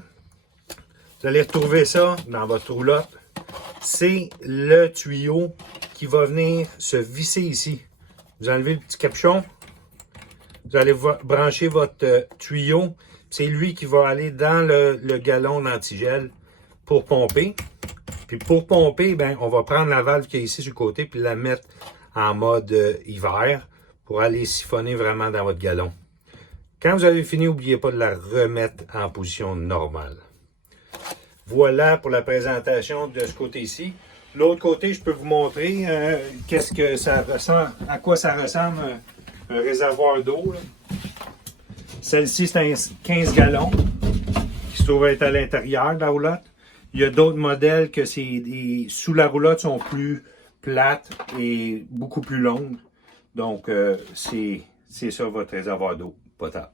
Vous allez retrouver ça dans votre roulotte. C'est le tuyau qui va venir se visser ici. Vous enlevez le petit capuchon. Vous allez brancher votre tuyau. C'est lui qui va aller dans le gallon d'antigel pour pomper. Puis pour pomper, ben, on va prendre la valve qui est ici sur le côté puis la mettre en mode hiver pour aller siphonner vraiment dans votre gallon. Quand vous avez fini, n'oubliez pas de la remettre en position normale. Voilà pour la présentation de ce côté-ci. L'autre côté, je peux vous montrer qu'est-ce que ça ressemble, à quoi ça ressemble un réservoir d'eau. Celle-ci, c'est un 15 gallons qui se trouve être à l'intérieur de la roulotte. Il y a d'autres modèles que sous la roulotte sont plus plates et beaucoup plus longues. Donc, c'est ça votre réservoir d'eau potable.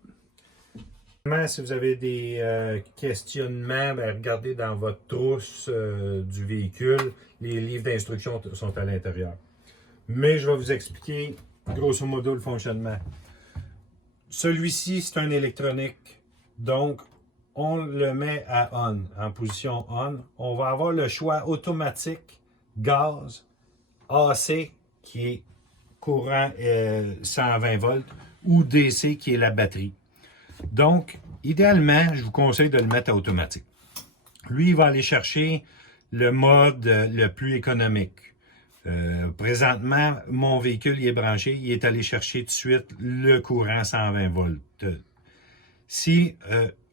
Si vous avez des questionnements, ben, regardez dans votre trousse du véhicule. Les livres d'instructions sont à l'intérieur. Mais je vais vous expliquer grosso modo le fonctionnement. Celui-ci, c'est un électronique. Donc, on le met à on, en position on. On va avoir le choix automatique, gaz, AC, qui est courant 120 volts, ou DC, qui est la batterie. Donc, idéalement, je vous conseille de le mettre à automatique. Lui, il va aller chercher le mode le plus économique. Présentement, mon véhicule il est branché, il est allé chercher tout de suite le courant 120 volts. Si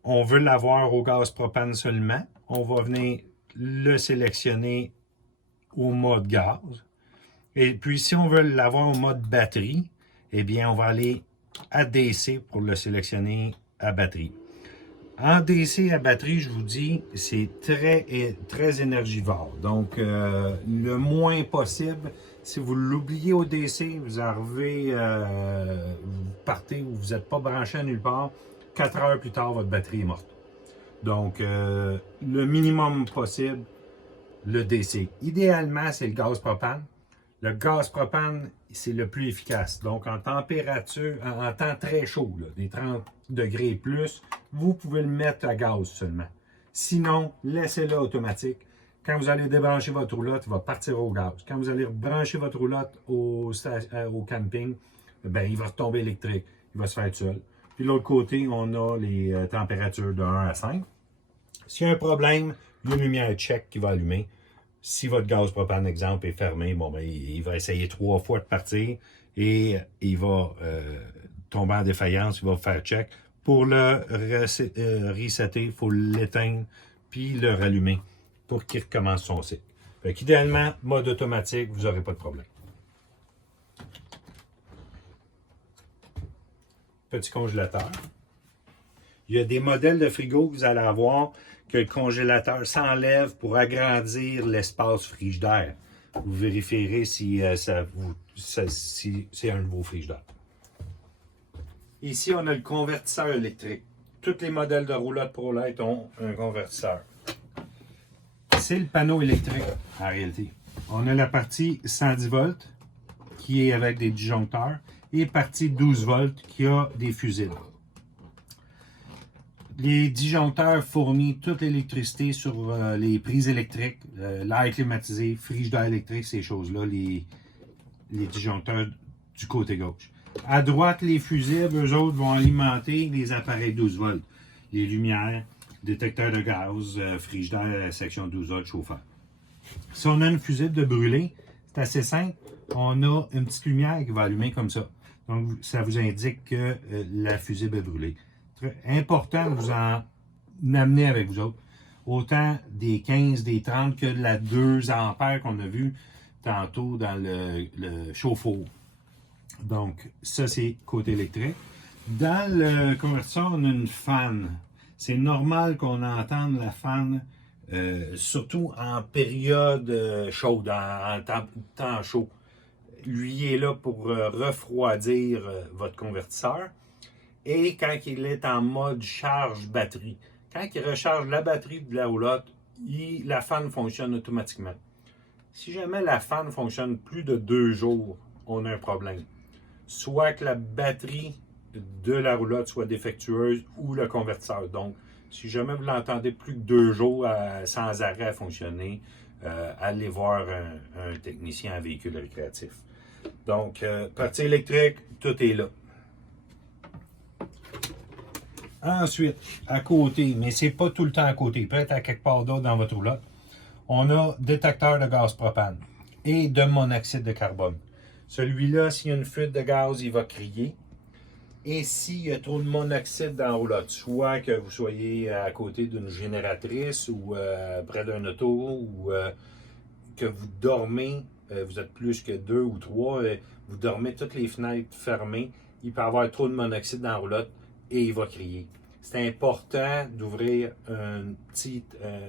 on veut l'avoir au gaz propane seulement, on va venir le sélectionner au mode gaz. Et puis, si on veut l'avoir au mode batterie, eh bien, on va aller à DC pour le sélectionner à batterie. En DC à batterie, je vous dis, c'est très énergivore. Donc, le moins possible, si vous l'oubliez au DC, vous arrivez, vous partez ou vous n'êtes pas branché à nulle part, 4 heures plus tard, votre batterie est morte. Donc, le minimum possible, le DC. Idéalement, c'est le gaz propane. Le gaz propane, c'est le plus efficace. Donc, en température, en temps très chaud, là, des 30 degrés et plus, vous pouvez le mettre à gaz seulement. Sinon, laissez-le automatique. Quand vous allez débrancher votre roulotte, il va partir au gaz. Quand vous allez brancher votre roulotte au camping, ben, il va retomber électrique. Il va se faire tout seul. Puis de l'autre côté, on a les températures de 1 à 5. S'il y a un problème, il y a une lumière check qui va allumer. Si votre gaz propane, exemple, est fermé, bon, ben, il va essayer 3 fois de partir et il va tomber en défaillance, il va faire check. Pour le resetter, il faut l'éteindre puis le rallumer pour qu'il recommence son cycle. Fait qu'idéalement, mode automatique, vous n'aurez pas de problème. Petit congélateur. Il y a des modèles de frigo que vous allez avoir que le congélateur s'enlève pour agrandir l'espace frigidaire. Vous vérifierez si c'est un de vos frigidaires. Ici, on a le convertisseur électrique. Tous les modèles de roulotte ProLite ont un convertisseur. C'est le panneau électrique, en réalité. On a la partie 110 volts, qui est avec des disjoncteurs, et partie 12 volts, qui a des fusibles. Les disjoncteurs fournissent toute l'électricité sur les prises électriques, l'air climatisé, frigidaire électrique, ces choses-là, les disjoncteurs du côté gauche. À droite, les fusibles, eux autres, vont alimenter les appareils 12 volts. Les lumières, détecteurs de gaz, frigidaire, section 12 volts, chauffeur. Si on a une fusible de brûlé, c'est assez simple. On a une petite lumière qui va allumer comme ça. Donc, ça vous indique que la fusible est brûlée. Très important de vous en amener avec vous autres. Autant des 15, des 30 que de la 2 ampères qu'on a vu tantôt dans le chauffe-eau. Donc, ça, c'est côté électrique. Dans le convertisseur, on a une fan. c'est normal qu'on entende la fan, surtout en période chaude, en temps chaud. Lui est là pour refroidir votre convertisseur. Et quand il est en mode charge batterie, quand il recharge la batterie de la roulotte, la fan fonctionne automatiquement. Si jamais la fan fonctionne plus de 2 jours, on a un problème. Soit que la batterie de la roulotte soit défectueuse ou le convertisseur. Donc, si jamais vous l'entendez plus que 2 jours sans arrêt à fonctionner, allez voir un technicien en véhicule récréatif. Donc, partie électrique, tout est là. Ensuite, à côté, mais c'est pas tout le temps à côté, peut-être à quelque part d'autre dans votre roulotte, on a détecteur de gaz propane et de monoxyde de carbone. Celui-là, s'il y a une fuite de gaz, il va crier. Et s'il y a trop de monoxyde dans la roulotte, soit que vous soyez à côté d'une génératrice ou près d'un auto ou que vous dormez, vous êtes plus que 2 ou 3, vous dormez toutes les fenêtres fermées, il peut y avoir trop de monoxyde dans la roulotte et il va crier. C'est important d'ouvrir une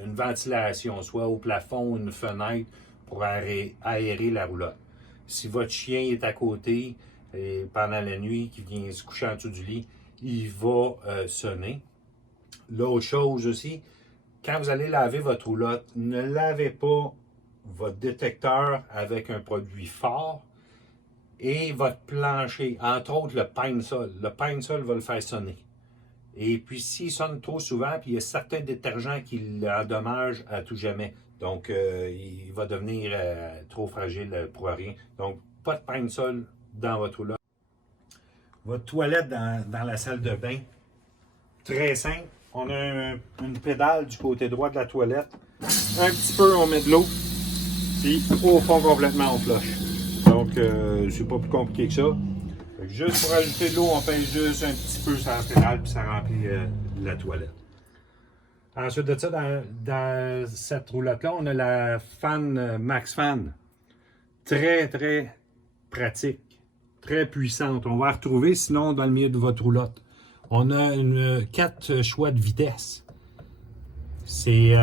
ventilation, soit au plafond ou une fenêtre pour aérer la roulotte. Si votre chien est à côté et pendant la nuit, qui vient se coucher en dessous du lit, il va sonner. L'autre chose aussi, quand vous allez laver votre roulotte, ne lavez pas votre détecteur avec un produit fort et votre plancher, entre autres le pain-sol. Le pain-sol va le faire sonner. Et puis s'il sonne trop souvent, puis il y a certains détergents qui l'endommagent à tout jamais. Donc il va devenir trop fragile pour rien. Donc pas de pain-sol dans votre roulotte. Votre toilette dans la salle de bain, très simple. On a une pédale du côté droit de la toilette. Un petit peu, on met de l'eau. Puis au fond complètement, on flush. Donc, c'est pas plus compliqué que ça. Juste pour ajouter de l'eau, on pèse juste un petit peu sur la pédale, puis ça remplit la toilette. Ensuite de ça, dans cette roulotte-là, on a la fan Max Fan. Très, très pratique. Très puissante. On va la retrouver sinon dans le milieu de votre roulotte. On a 4 choix de vitesse. C'est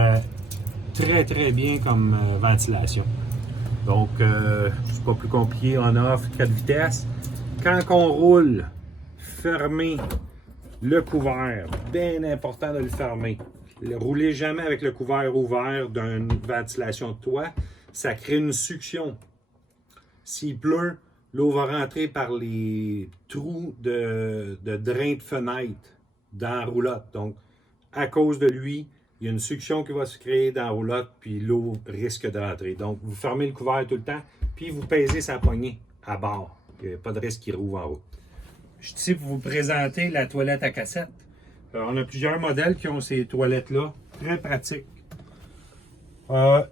très, très bien comme ventilation. Donc, c'est pas plus compliqué. On offre 4 vitesses. Quand on roule, fermez le couvert. Bien important de le fermer. Roulez jamais avec le couvert ouvert d'une ventilation de toit. Ça crée une succion. S'il pleut, l'eau va rentrer par les trous de drain de fenêtre dans la roulotte. Donc, à cause de lui, il y a une succion qui va se créer dans la roulotte, puis l'eau risque de rentrer. Donc, vous fermez le couvert tout le temps, puis vous pèsez sa poignée à bord. Il n'y a pas de risque qu'il rouvre en haut. Je suis ici pour vous présenter la toilette à cassette. Alors, on a plusieurs modèles qui ont ces toilettes-là. Très pratiques.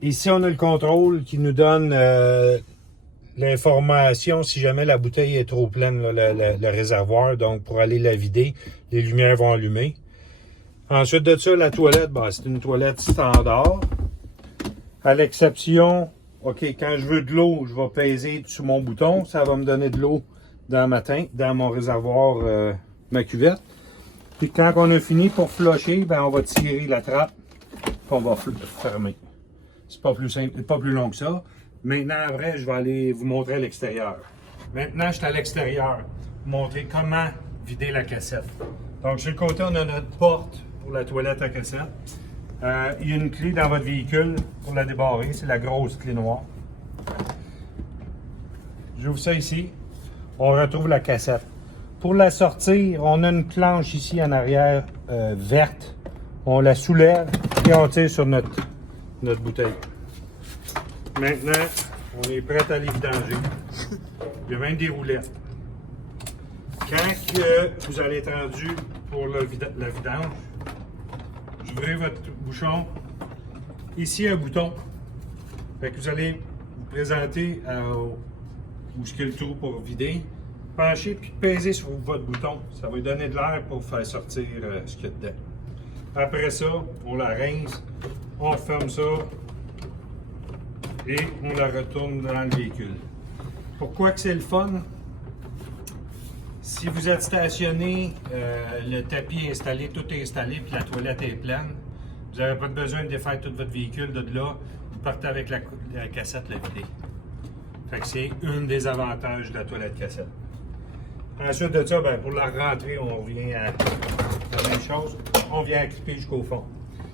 Ici, on a le contrôle qui nous donne l'information si jamais la bouteille est trop pleine, là, le réservoir. Donc, pour aller la vider, les lumières vont allumer. Ensuite de ça, la toilette, c'est une toilette standard. À l'exception, OK, quand je veux de l'eau, je vais peser sur mon bouton. Ça va me donner de l'eau dans mon réservoir, ma cuvette. Puis quand on a fini pour flusher, on va tirer la trappe puis on va fermer. C'est pas plus simple, pas plus long que ça. Maintenant, après, je vais aller vous montrer à l'extérieur. Maintenant, je suis à l'extérieur. Vous montrer comment vider la cassette. Donc, sur le côté, on a notre porte pour la toilette à cassette. Il y a une clé dans votre véhicule pour la débarrer. C'est la grosse clé noire. J'ouvre ça ici. On retrouve la cassette. Pour la sortir, on a une planche ici en arrière verte. On la soulève et on tire sur notre bouteille. Maintenant, on est prêt à les vidanger. Il y a même des roulettes. Quand vous allez être rendu pour la vidange, ouvrez votre bouchon. Ici, un bouton. Fait que vous allez vous présenter où est le trou pour vider. Penchez puis pesez sur votre bouton. Ça va lui donner de l'air pour faire sortir ce qu'il y a dedans. Après ça, on la rince, on ferme ça et on la retourne dans le véhicule. Pourquoi que c'est le fun? Si vous êtes stationné, le tapis est installé, tout est installé, puis la toilette est pleine, vous n'avez pas besoin de défaire tout votre véhicule de là. Vous partez avec la cassette le vider. Fait que c'est un des avantages de la toilette cassette. Ensuite de ça, ben, pour la rentrée, on revient à la même chose. On vient à clipper jusqu'au fond.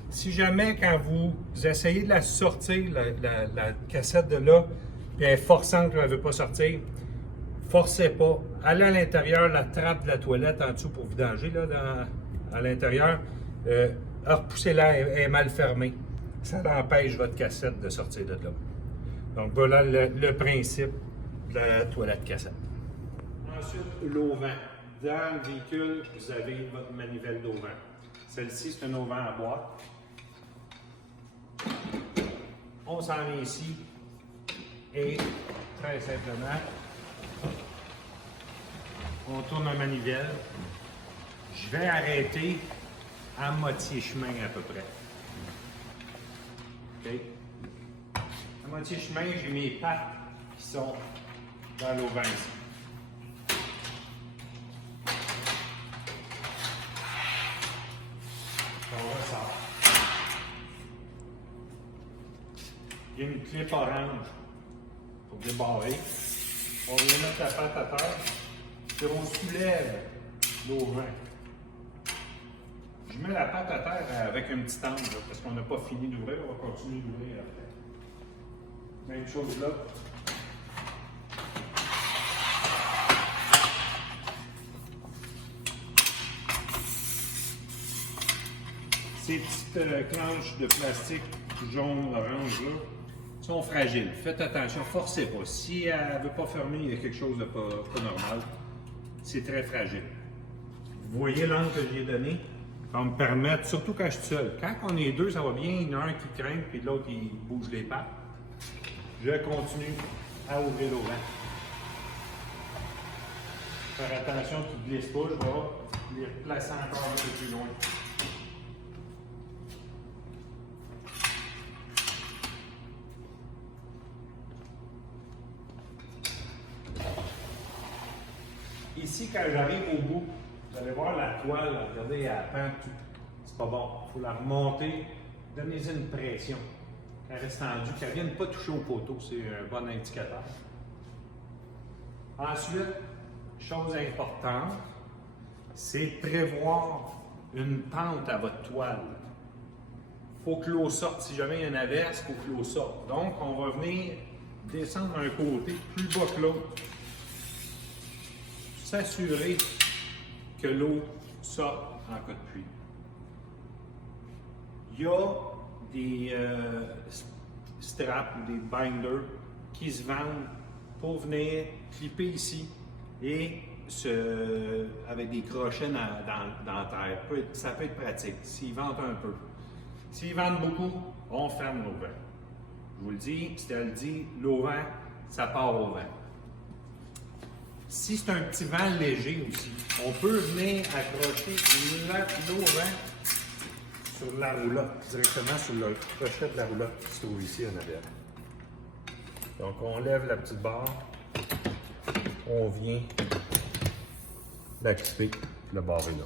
Si jamais, quand vous essayez de la sortir, la cassette de là, puis elle est forçante, elle ne veut pas sortir, forcez pas. Allez à l'intérieur, la trappe de la toilette en dessous pour vidanger, là, à l'intérieur, repoussez-la, elle est mal fermée. Ça empêche votre cassette de sortir de là. Donc voilà le principe de la toilette cassette. Ensuite, l'auvent. Dans le véhicule, vous avez votre manivelle d'auvent. Celle-ci, c'est un auvent à boîte. On s'en vient ici et très simplement, on tourne la manivelle. Je vais arrêter à moitié chemin à peu près. OK? À moitié chemin, j'ai mes pattes qui sont dans l'auvent ici. On ressort. Il y a une clip orange pour débarrer. On vient mettre la patte à terre, puis on soulève l'auvent. Je mets la patte à terre avec un petit angle, là, parce qu'on n'a pas fini d'ouvrir, on va continuer d'ouvrir après. Même chose là. Ces petites planches de plastique jaune, orange là, sont fragiles. Faites attention, forcez pas. Si elle ne veut pas fermer, il y a quelque chose de pas normal. C'est très fragile. Vous voyez l'angle que j'ai donné? Ça va me permettre, surtout quand je suis seul. Quand on est deux, ça va bien. Il y en a un qui craint, puis l'autre qui bouge les pattes. Je continue à ouvrir l'auvent. Faire attention qu'il ne glisse pas. Je vais les replacer encore un peu plus loin. Ici, quand j'arrive au bout, vous allez voir la toile, regardez, elle pend tout. C'est pas bon. Il faut la remonter, donnez-y une pression. Elle reste tendue, qu'elle ne vienne pas toucher au poteau, c'est un bon indicateur. Ensuite, chose importante, c'est prévoir une pente à votre toile. Il faut que l'eau sorte. Si jamais il y a une averse, il faut que l'eau sorte. Donc, on va venir descendre d'un côté plus bas que l'autre. S'assurer que l'eau sorte en cas de pluie. Il y a des straps ou des binders qui se vendent pour venir clipper ici et avec des crochets dans la terre. Ça peut être pratique s'ils vendent un peu. S'ils vendent beaucoup, on ferme l'auvent. Je vous le dis, Stella le dit, l'auvent, ça part au vent. Si c'est un petit vent léger aussi, on peut venir accrocher l'auvent sur la roulotte, directement sur le crochet de la roulotte qui se trouve ici en arrière. Donc on lève la petite barre, on vient la clipper, le barrer là.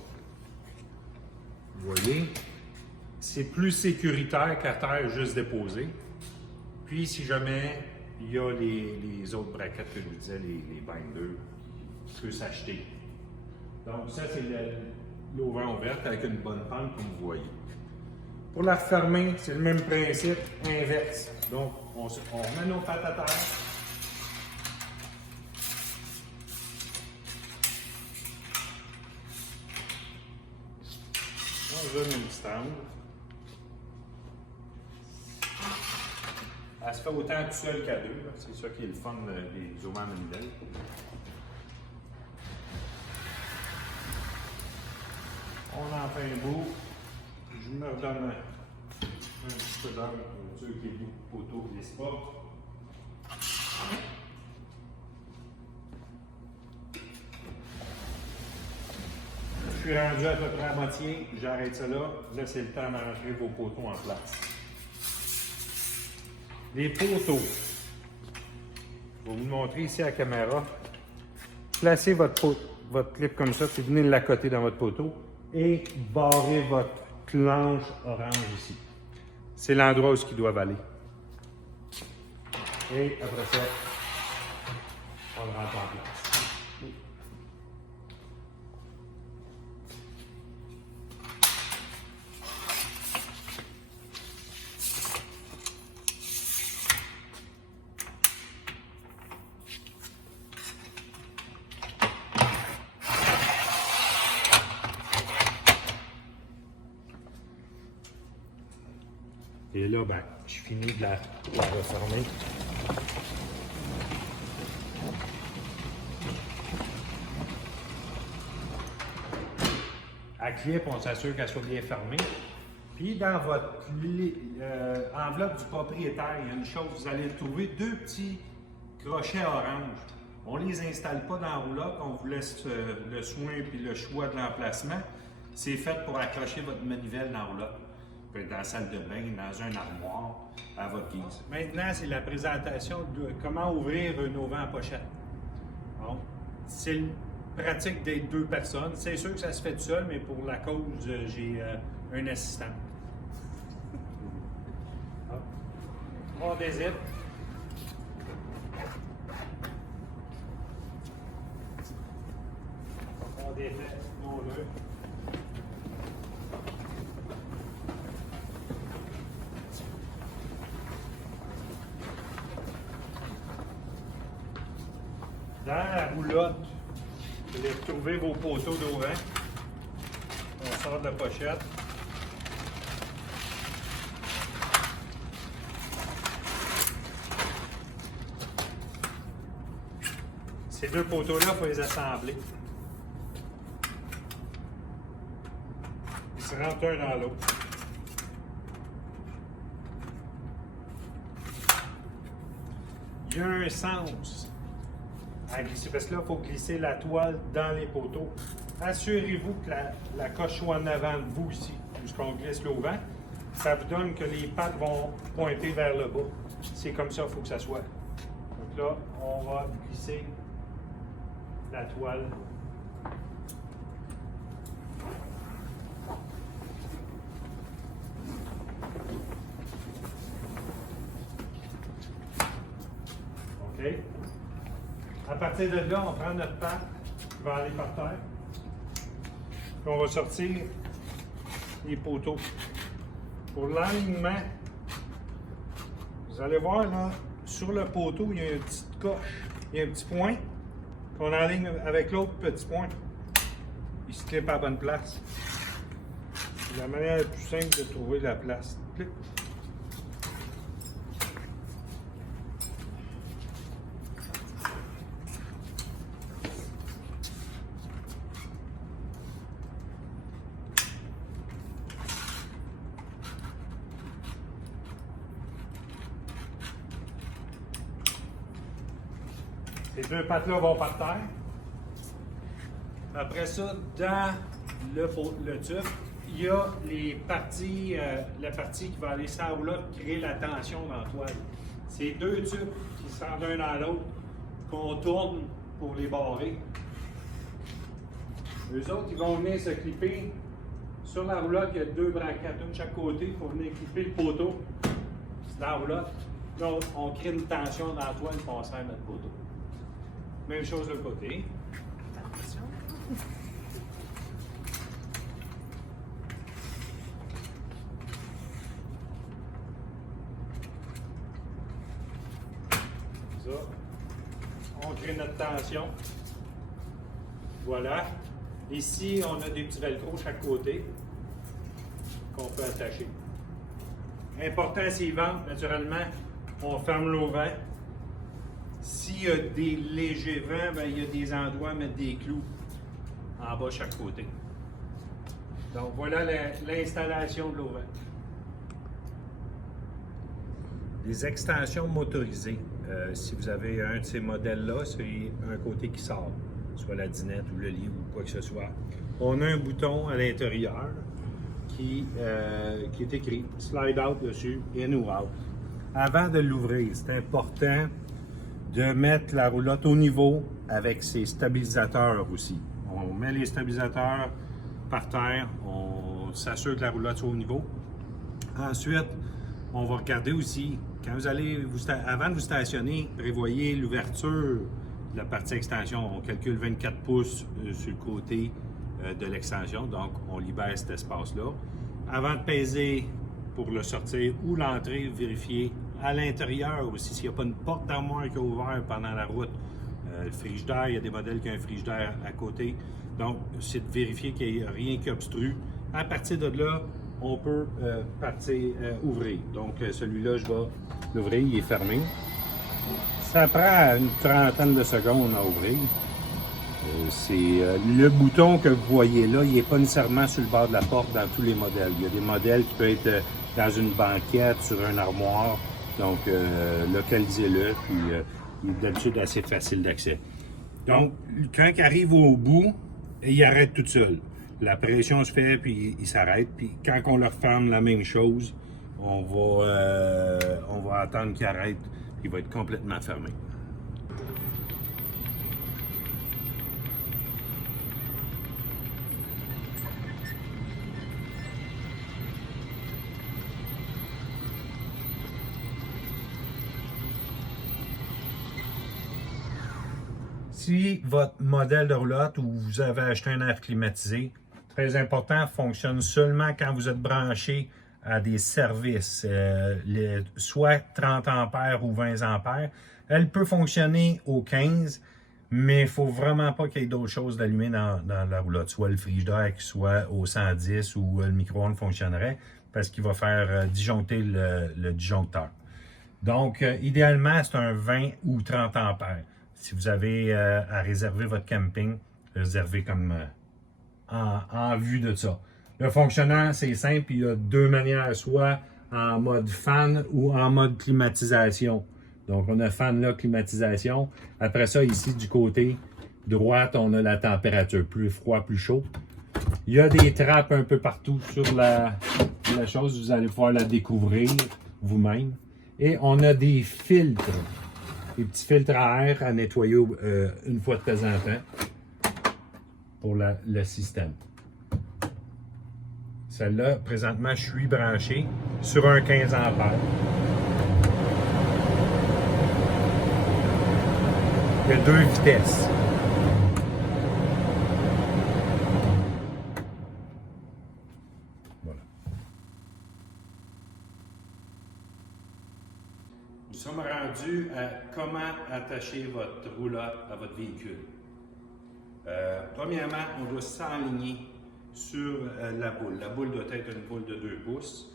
Vous voyez, c'est plus sécuritaire qu'à terre juste déposer. Puis si jamais il y a les autres braquettes que je vous disais, les binders, qui peuvent s'acheter. Donc ça, c'est l'auvent ouverte avec une bonne pente, comme vous voyez. Pour la refermer, c'est le même principe, inverse. Donc, on remet nos pattes à terre. On donne une petite angle. Elle se fait autant tout seul qu'à deux. C'est ça qui est le fun des auvents manivelles. On en fait un bout. Je me redonne un petit peu d'angle pour ceux qui est poteau qui ne glisse pas. Je suis rendu à peu près à moitié. J'arrête ça là. Laissez le temps d'entrer vos poteaux en place. Les poteaux. Je vais vous le montrer ici à la caméra. Placez votre votre clip comme ça, puis venez l'accoter dans votre poteau et barrez votre planche orange ici. C'est l'endroit où ils doivent aller. Et après ça, on le rentre en place. Et là, ben, je finis de la refermer. À clip, on s'assure qu'elle soit bien fermée. Puis dans votre enveloppe du propriétaire, il y a une chose, vous allez trouver deux petits crochets orange. On ne les installe pas dans la roulotte, on vous laisse le soin et le choix de l'emplacement. C'est fait pour accrocher votre manivelle dans la roulotte. Dans la salle de bain, dans un armoire, à votre guise. Maintenant, c'est la présentation de comment ouvrir un auvent en pochette. Bon, c'est pratique d'être deux personnes. C'est sûr que ça se fait tout seul, mais pour la cause, j'ai un assistant. On dézippe. On défait nos nœuds. Dans la roulotte, vous allez retrouver vos poteaux d'auvent. On sort de la pochette. Ces deux poteaux-là, il faut les assembler. Ils se rentrent un dans l'autre. Il y a un sens à glisser, parce que là, il faut glisser la toile dans les poteaux. Assurez-vous que la coche soit en avant de vous ici, puisqu'on glisse l'auvent. Ça vous donne que les pattes vont pointer vers le bas. C'est comme ça qu'il faut que ça soit. Donc là, on va glisser la toile. OK? À partir de là, on prend notre patte qui va aller par terre. Puis on va sortir les poteaux. Pour l'alignement, vous allez voir là, sur le poteau, il y a une petite coche, il y a un petit point qu'on enligne avec l'autre petit point. Il se clip à la bonne place. C'est la manière la plus simple de trouver la place. Clic. Ces deux pattes-là vont par terre. Après ça, dans le tube, il y a la partie qui va aller sur la roulotte créer la tension dans la toile. C'est deux tubes qui se rendent un dans l'autre, qu'on tourne pour les barrer. Eux autres, ils vont venir se clipper sur la roulotte. Il y a deux braquettes, un de chaque côté, pour venir clipper le poteau dans la roulotte. Donc, on crée une tension dans la toile et on serre notre poteau. Même chose de l'autre côté. Ça. On crée notre tension. Voilà. Ici, on a des petits velcro chaque côté qu'on peut attacher. Important, s'il ventre, naturellement, on ferme l'auvent. S'il y a des légers vents, bien, il y a des endroits à mettre des clous en bas chaque côté. Donc voilà l'installation de l'auvent. Les extensions motorisées. Si vous avez un de ces modèles-là, c'est un côté qui sort, soit la dinette ou le lit ou quoi que ce soit. On a un bouton à l'intérieur qui est écrit « Slide out » dessus, « In ou out ». Avant de l'ouvrir, c'est important de mettre la roulotte au niveau avec ses stabilisateurs aussi. On met les stabilisateurs par terre, on s'assure que la roulotte soit au niveau. Ensuite, on va regarder aussi, quand vous allez, avant de vous stationner, prévoyez l'ouverture de la partie extension. On calcule 24 pouces sur le côté de l'extension, donc on libère cet espace-là. Avant de peser pour le sortir ou l'entrée, vérifiez à l'intérieur aussi s'il n'y a pas une porte d'armoire qui est ouverte pendant la route. Le frigidaire, il y a des modèles qui ont un frigidaire à côté. Donc, c'est de vérifier qu'il n'y a rien qui obstrue. À partir de là, on peut ouvrir. Donc, celui-là, je vais l'ouvrir, il est fermé. Ça prend une trentaine de secondes à ouvrir. Le bouton que vous voyez là, il n'est pas nécessairement sur le bord de la porte dans tous les modèles. Il y a des modèles qui peuvent être dans une banquette, sur un armoire. Donc, localisez-le, puis il est d'habitude assez facile d'accès. Donc, quand il arrive au bout, il arrête tout seul. La pression se fait, puis il s'arrête. Puis quand on le referme, la même chose, on va attendre qu'il arrête, puis il va être complètement fermé. Si votre modèle de roulotte ou vous avez acheté un air climatisé, très important, fonctionne seulement quand vous êtes branché à des services, soit 30 ampères ou 20 ampères. Elle peut fonctionner au 15, mais il ne faut vraiment pas qu'il y ait d'autres choses d'allumer dans la roulotte, soit le frigidaire qui soit au 110 ou le micro-ondes fonctionnerait parce qu'il va faire disjoncter le disjoncteur. Donc, idéalement, c'est un 20 ou 30 ampères. Si vous avez à réserver votre camping, réservez comme en vue de ça. Le fonctionnement, c'est simple, il y a deux manières, soit en mode fan ou en mode climatisation. Donc, on a fan là, climatisation. Après ça, ici, du côté droite, on a la température, plus froid, plus chaud. Il y a des trappes un peu partout sur la chose, vous allez pouvoir la découvrir vous-même. Et on a des filtres. Des petits filtres à air à nettoyer une fois de temps en temps pour le système. Celle-là, présentement, je suis branché sur un 15 ampères. Il y a deux vitesses. Voilà. Nous sommes rendus à comment attacher votre roulotte à votre véhicule. Premièrement, on doit s'aligner sur la boule. La boule doit être une boule de 2 pouces.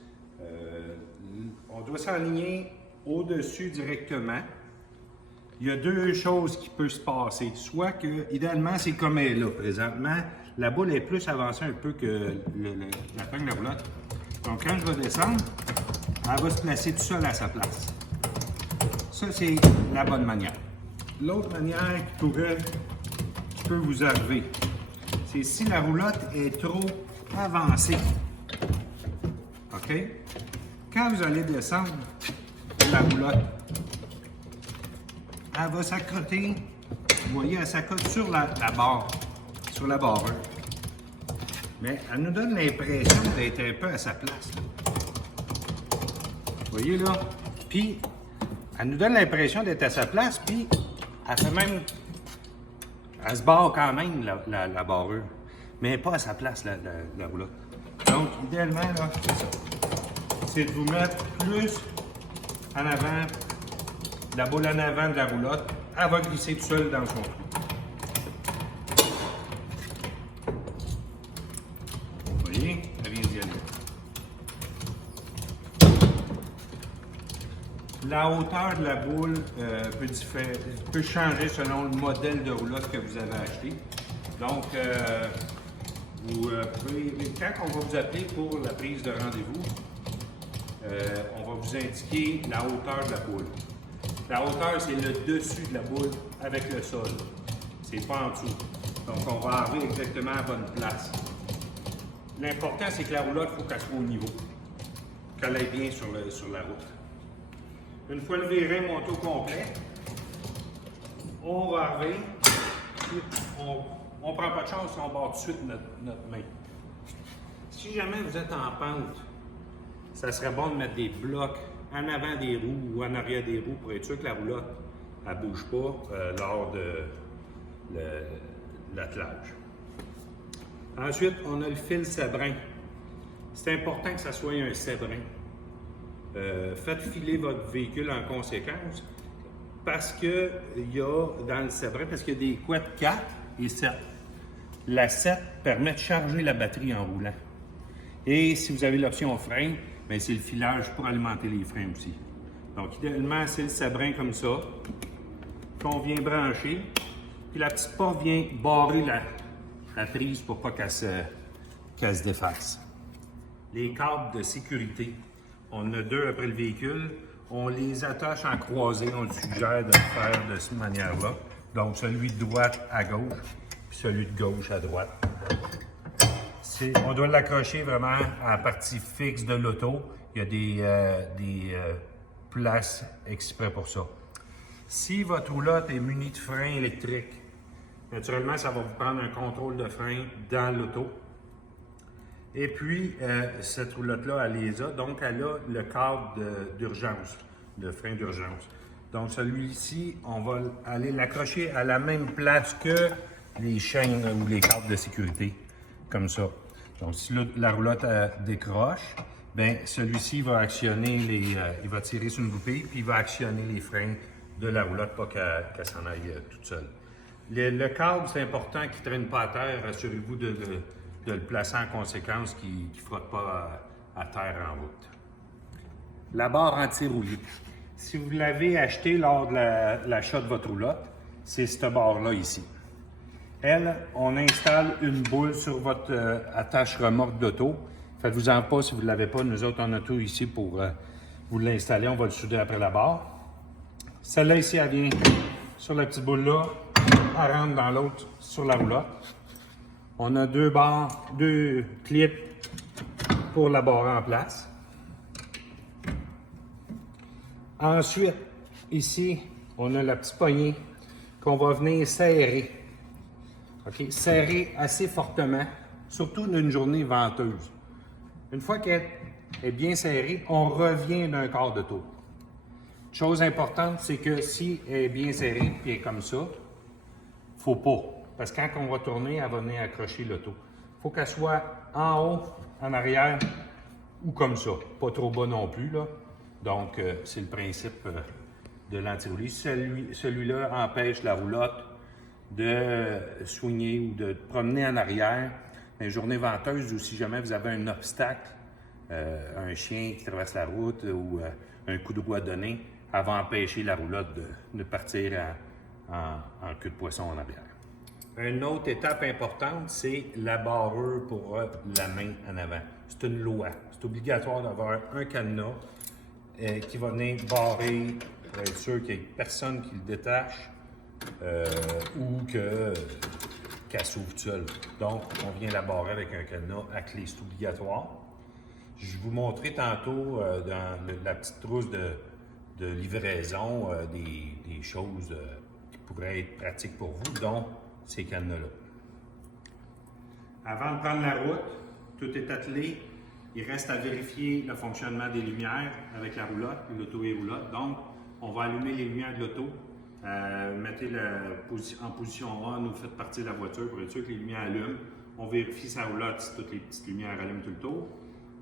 On doit s'aligner au-dessus directement. Il y a deux choses qui peuvent se passer. Soit que, idéalement, c'est comme elle est là présentement. La boule est plus avancée un peu que la poigne de roulotte. Donc, quand je vais descendre, elle va se placer tout seul à sa place. Ça, c'est la bonne manière. L'autre manière qui peut vous arriver, c'est si la roulotte est trop avancée. OK? Quand vous allez descendre la roulotte, elle va s'accoter, vous voyez, elle s'accote sur la barre, sur la barre. Mais elle nous donne l'impression d'être un peu à sa place. Là. Vous voyez là? Puis, elle nous donne l'impression d'être à sa place, puis elle fait même... Elle se barre quand même, la barrure. Mais pas à sa place, la roulotte. Donc, idéalement, là, c'est ça. C'est de vous mettre plus en avant, la boule en avant de la roulotte. Elle va glisser tout seul dans son trou. Vous voyez? Elle vient d'y aller. La hauteur de la boule peut changer selon le modèle de roulotte que vous avez acheté. Donc, vous pouvez, quand on va vous appeler pour la prise de rendez-vous, on va vous indiquer la hauteur de la boule. La hauteur, c'est le dessus de la boule avec le sol. C'est pas en dessous. Donc, on va arriver exactement à la bonne place. L'important, c'est que la roulotte, il faut qu'elle soit au niveau, qu'elle aille bien sur la route. Une fois le viré monté au complet, on va arriver, on on ne prend pas de chance, on barre tout de suite notre main. Si jamais vous êtes en pente, ça serait bon de mettre des blocs en avant des roues ou en arrière des roues pour être sûr que la roulotte ne bouge pas lors de l'attelage. Ensuite, on a le fil sabrin. C'est important que ça soit un sabrin. Faites filer votre véhicule en conséquence parce qu'il y a dans le sabrin, parce qu'il y a des couettes 4 et 7. La 7 permet de charger la batterie en roulant. Et si vous avez l'option frein, bien, c'est le filage pour alimenter les freins aussi. Donc, idéalement, c'est le sabrin comme ça qu'on vient brancher. Puis la petite porte vient barrer la prise pour pas qu'elle se défasse. Les câbles de sécurité, on en a 2 après le véhicule. On les attache en croisée. On le suggère de le faire de cette manière-là. Donc, celui de droite à gauche, puis celui de gauche à droite. On doit l'accrocher vraiment à la partie fixe de l'auto. Il y a des places exprès pour ça. Si votre roulotte est munie de frein électrique, naturellement, ça va vous prendre un contrôle de frein dans l'auto. Et puis, cette roulotte-là, elle les a. Donc, elle a le cadre d'urgence, le frein d'urgence. Donc, celui-ci, on va aller l'accrocher à la même place que les chaînes ou les câbles de sécurité, comme ça. Donc, si la roulotte décroche, bien, celui-ci va actionner il va tirer sur une goupille, puis il va actionner les freins de la roulotte, pas qu'elle s'en aille toute seule. Le câble, c'est important qu'il ne traîne pas à terre. Assurez-vous de le placer en conséquence, qu'il ne frotte pas à terre en route. La barre anti-rouillé. Si vous l'avez acheté lors de l'achat de votre roulotte, c'est cette barre-là ici. Elle, on installe une boule sur votre attache remorque d'auto. Faites-vous-en pas si vous ne l'avez pas. Nous autres, on a tout ici pour vous l'installer. On va le souder après la barre. Celle-là ici, elle vient sur la petite boule-là. Elle rentre dans l'autre sur la roulotte. On a 2 barres, 2 clips pour la barre en place. Ensuite, ici, on a la petite poignée qu'on va venir serrer. OK? Serrer assez fortement, surtout d'une journée venteuse. Une fois qu'elle est bien serrée, on revient d'un quart de tour. Chose importante, c'est que si elle est bien serrée et comme ça, faut pas. Parce que quand on va tourner, elle va venir accrocher l'auto. Il faut qu'elle soit en haut, en arrière ou comme ça. Pas trop bas non plus, là. Donc, c'est le principe de l'anti-roulis. Celui-là empêche la roulotte de soigner ou de promener en arrière. Une journée venteuse ou si jamais vous avez un obstacle, un chien qui traverse la route ou un coup de roues donné, elle va empêcher la roulotte de partir en queue de poisson en arrière. Une autre étape importante, c'est la barrure pour la main en avant. C'est une loi. C'est obligatoire d'avoir un cadenas qui va venir barrer pour être sûr qu'il n'y ait personne qui le détache ou qu'elle s'ouvre seule. Donc, on vient la barrer avec un cadenas à clé. C'est obligatoire. Je vais vous montrer tantôt dans la petite trousse de livraison des choses qui pourraient être pratiques pour vous, dont ces cadenas-là. Avant de prendre la route, tout est attelé. Il reste à vérifier le fonctionnement des lumières avec la roulotte, l'auto et roulotte. Donc, on va allumer les lumières de l'auto. Mettez-la en position on ou faites partir la voiture pour être sûr que les lumières allument. On vérifie sa roulotte si toutes les petites lumières allument tout le tour.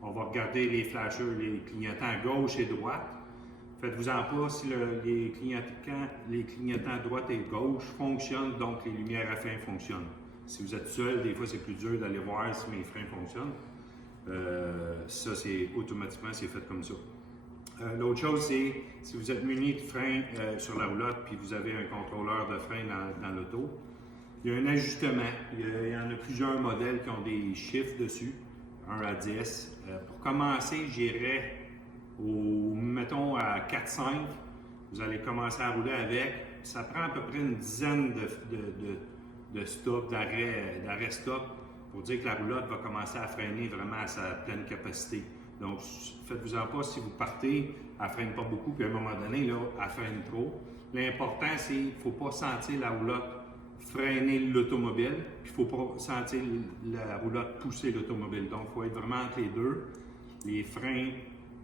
On va regarder les flashers, les clignotants à gauche et droite. Faites-vous-en pas si les clignotants à droite et gauche fonctionnent, donc les lumières à frein fonctionnent. Si vous êtes seul, des fois c'est plus dur d'aller voir si mes freins fonctionnent. Ça, c'est automatiquement, c'est fait comme ça. L'autre chose, c'est si vous êtes muni de frein sur la roulotte puis vous avez un contrôleur de frein dans l'auto, il y a un ajustement. Il y en a plusieurs modèles qui ont des chiffres dessus, 1 à 10. Pour commencer, j'irais mettons à 4-5. Vous allez commencer à rouler avec. Ça prend à peu près une dizaine de stops, d'arrêt stop pour dire que la roulotte va commencer à freiner vraiment à sa pleine capacité. Donc, faites-vous-en pas si vous partez, elle ne freine pas beaucoup, puis à un moment donné, là, elle freine trop. L'important, c'est qu'il ne faut pas sentir la roulotte freiner l'automobile. Il ne faut pas sentir la roulotte pousser l'automobile. Donc, il faut être vraiment entre les deux. Les freins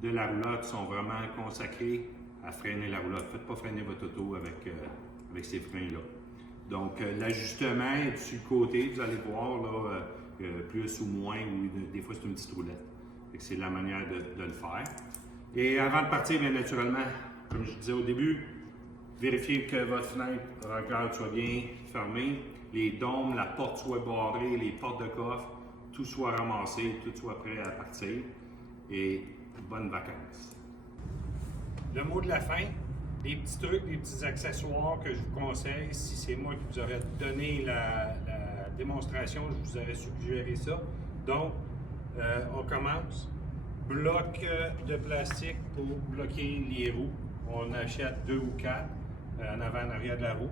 de la roulotte sont vraiment consacrés à freiner la roulotte. Faites pas freiner votre auto avec ces freins-là. Donc, l'ajustement est sur le côté, vous allez voir là, plus ou moins, ou des fois c'est une petite roulette. C'est la manière de le faire. Et avant de partir, bien naturellement, comme je disais au début, vérifiez que votre fenêtre regarde soit bien fermée, les dômes, la porte soit barrée, les portes de coffre, tout soit ramassé, tout soit prêt à partir. Et bonnes vacances. Le mot de la fin, des petits trucs, des petits accessoires que je vous conseille. Si c'est moi qui vous aurais donné la démonstration, je vous aurais suggéré ça. Donc, on commence. Bloc de plastique pour bloquer les roues. On achète 2 ou 4 en avant, en arrière de la roue.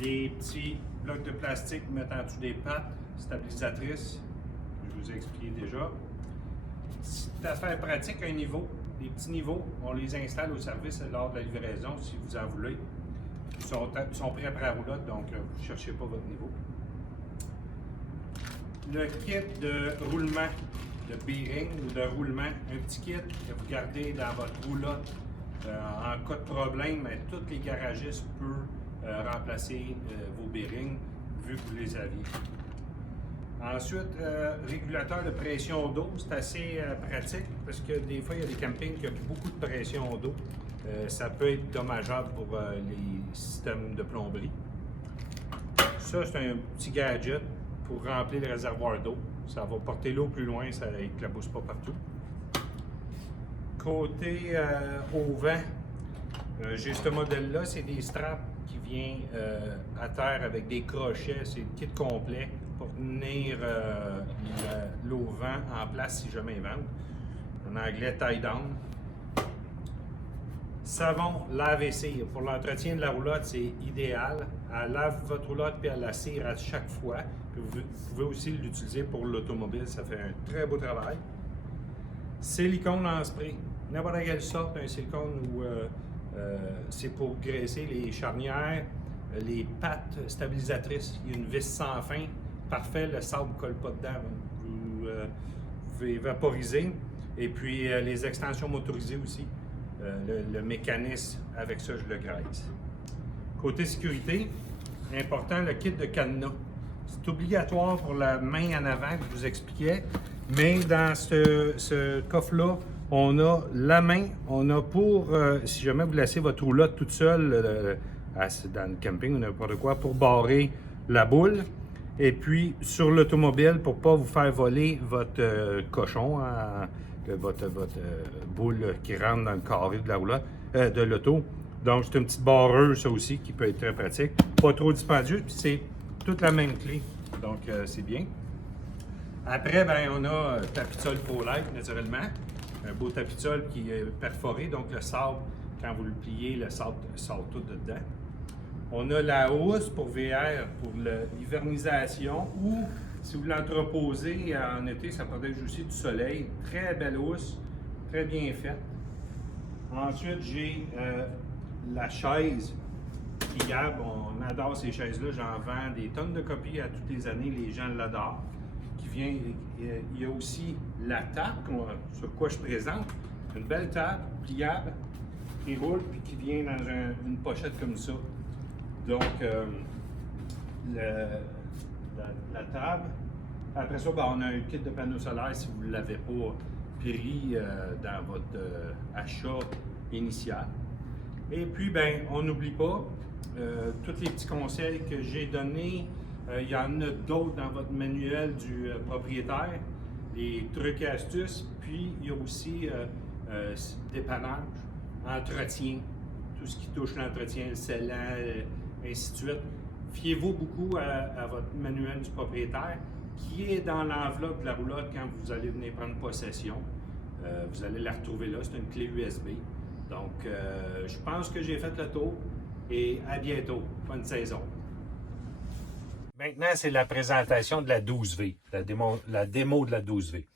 Les petits blocs de plastique mettent en dessous des pattes stabilisatrices. Je vous ai expliqué déjà. Petite affaire pratique, un niveau. Les petits niveaux, on les installe au service lors de la livraison si vous en voulez. Ils sont prêts après la roulotte, donc vous ne cherchez pas votre niveau. Le kit de roulement, de bearing ou de roulement, un petit kit que vous gardez dans votre roulotte en cas de problème. Tous les garagistes peuvent remplacer vos bearings vu que vous les aviez. Ensuite, régulateur de pression d'eau, c'est assez pratique parce que des fois, il y a des campings qui ont beaucoup de pression d'eau. Ça peut être dommageable pour les systèmes de plomberie. Ça, c'est un petit gadget pour remplir le réservoir d'eau. Ça va porter l'eau plus loin, ça n'éclabousse pas partout. Côté au vent, j'ai ce modèle-là, c'est des straps qui viennent à terre avec des crochets. C'est le kit complet pour tenir l'eau vent en place si jamais il vente. En anglais, tie down. Savon, lave-et-cire. Pour l'entretien de la roulotte, c'est idéal. Elle lave votre roulotte puis elle la cire à chaque fois. Puis vous pouvez aussi l'utiliser pour l'automobile, ça fait un très beau travail. Silicone en spray. N'importe quelle sorte, un silicone où c'est pour graisser les charnières, les pattes stabilisatrices. Il y a une vis sans fin. Parfait, le sable ne colle pas dedans. Vous pouvez vaporiser. Et puis les extensions motorisées aussi. Le mécanisme, avec ça, je le graisse. Côté sécurité, important, le kit de cadenas. C'est obligatoire pour la main en avant que je vous expliquais. Mais dans ce coffre-là, on a la main, on a pour, si jamais vous laissez votre roulotte toute seule dans le camping ou n'importe quoi, pour barrer la boule. Et puis, sur l'automobile, pour ne pas vous faire voler votre cochon, votre boule qui rentre dans le carré de la roulotte, de l'auto. Donc, c'est une petite barreuse, ça aussi, qui peut être très pratique. Pas trop dispendieux, puis c'est toute la même clé. Donc, c'est bien. Après, ben, on a tapis-de-sol ProLite, naturellement. Un beau tapis-de-sol qui est perforé, donc le sable, quand vous le pliez, le sable sort tout dedans. On a la housse pour VR, pour l'hivernisation, ou si vous l'entreposez en été, ça protège aussi du soleil. Très belle housse, très bien faite. Ensuite, j'ai la chaise pliable. On adore ces chaises-là. J'en vends des tonnes de copies à toutes les années. Les gens l'adorent. Il y a aussi la table sur quoi je présente. Une belle table pliable qui roule puis qui vient dans une pochette comme ça. Donc, la table. Après ça, ben, on a un kit de panneaux solaires si vous ne l'avez pas pris dans votre achat initial. Et puis, ben, on n'oublie pas tous les petits conseils que j'ai donnés. Il y en a d'autres dans votre manuel du propriétaire, les trucs et astuces. Puis, il y a aussi dépannage, entretien, tout ce qui touche l'entretien, le scellant, ainsi de suite. Fiez-vous beaucoup à votre manuel du propriétaire qui est dans l'enveloppe de la roulotte quand vous allez venir prendre possession. Vous allez la retrouver là, c'est une clé USB. Donc, je pense que j'ai fait le tour et à bientôt. Bonne saison. Maintenant, c'est la présentation de la 12V, la démo de la 12V.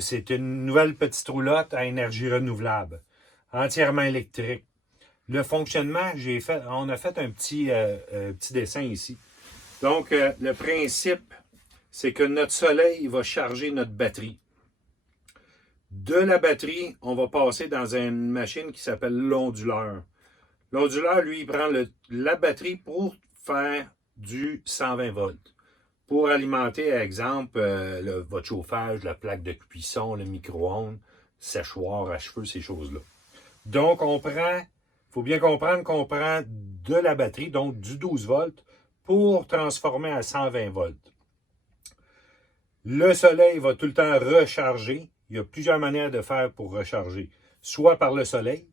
C'est une nouvelle petite roulotte à énergie renouvelable, entièrement électrique. le fonctionnement, on a fait un petit dessin ici. Donc, le principe, c'est que notre soleil va charger notre batterie. De la batterie, on va passer dans une machine qui s'appelle l'onduleur. L'onduleur, lui, il prend la batterie pour faire du 120 volts. Pour alimenter, par exemple, votre chauffage, la plaque de cuisson, le micro-ondes, séchoir à cheveux, ces choses-là. Donc, il faut bien comprendre qu'on prend de la batterie, donc du 12 volts, pour transformer à 120 volts. Le soleil va tout le temps recharger. Il y a plusieurs manières de faire pour recharger. Soit par le soleil,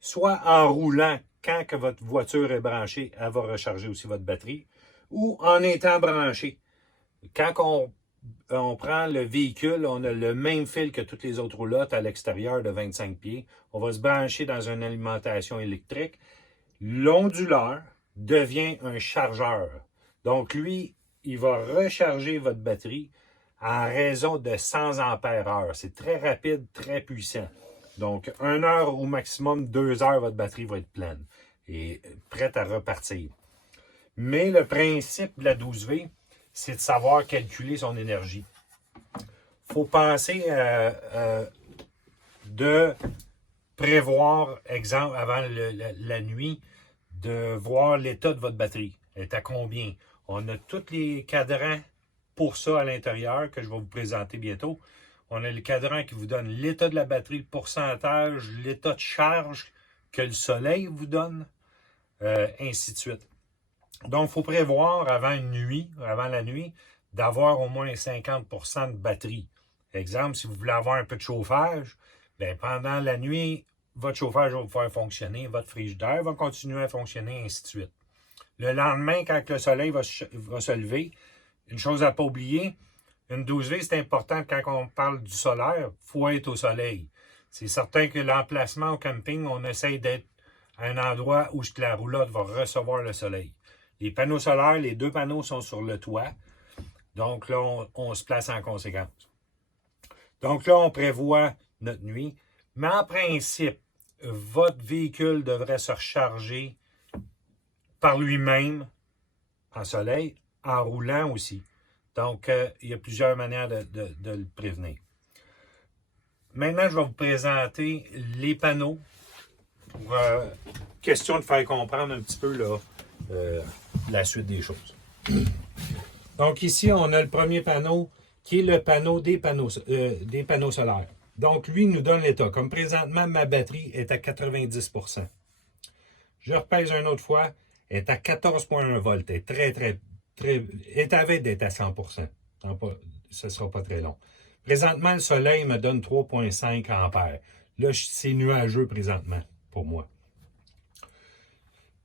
soit en roulant. Quand que votre voiture est branchée, elle va recharger aussi votre batterie. Ou en étant branché. Quand on prend le véhicule, on a le même fil que toutes les autres roulottes à l'extérieur de 25 pieds. On va se brancher dans une alimentation électrique. L'onduleur devient un chargeur. Donc, lui, il va recharger votre batterie en raison de 100 ampères-heure. C'est très rapide, très puissant. Donc, 1 heure ou maximum 2 heures, votre batterie va être pleine et prête à repartir. Mais le principe de la 12V, c'est de savoir calculer son énergie. Il faut penser de prévoir, exemple, avant la nuit, de voir l'état de votre batterie. Elle est à combien? On a tous les cadrans pour ça à l'intérieur que je vais vous présenter bientôt. On a le cadran qui vous donne l'état de la batterie, le pourcentage, l'état de charge que le soleil vous donne, ainsi de suite. Donc, il faut prévoir avant la nuit, d'avoir au moins 50% de batterie. Exemple, si vous voulez avoir un peu de chauffage, bien, pendant la nuit, votre chauffage va pouvoir fonctionner, votre frigidaire va continuer à fonctionner, ainsi de suite. Le lendemain, quand le soleil va se lever, une chose à ne pas oublier, une 12V, c'est important quand on parle du solaire, il faut être au soleil. C'est certain que l'emplacement au camping, on essaye d'être à un endroit où la roulotte va recevoir le soleil. Les panneaux solaires, les 2 panneaux sont sur le toit. Donc là, on se place en conséquence. Donc là, on prévoit notre nuit. Mais en principe, votre véhicule devrait se recharger par lui-même en soleil, en roulant aussi. Donc, il y a plusieurs manières de le prévenir. Maintenant, je vais vous présenter les panneaux pour question de faire comprendre un petit peu là, la suite des choses. Donc ici, on a le premier panneau qui est le panneau des panneaux solaires. Donc, lui, il nous donne l'état. Comme présentement, ma batterie est à 90%. Je repèse une autre fois, elle est à 14,1 volts. Elle est très, est à veille d'être à 100%. Ce ne sera pas très long. Présentement, le soleil me donne 3,5 ampères. Là, c'est nuageux présentement pour moi.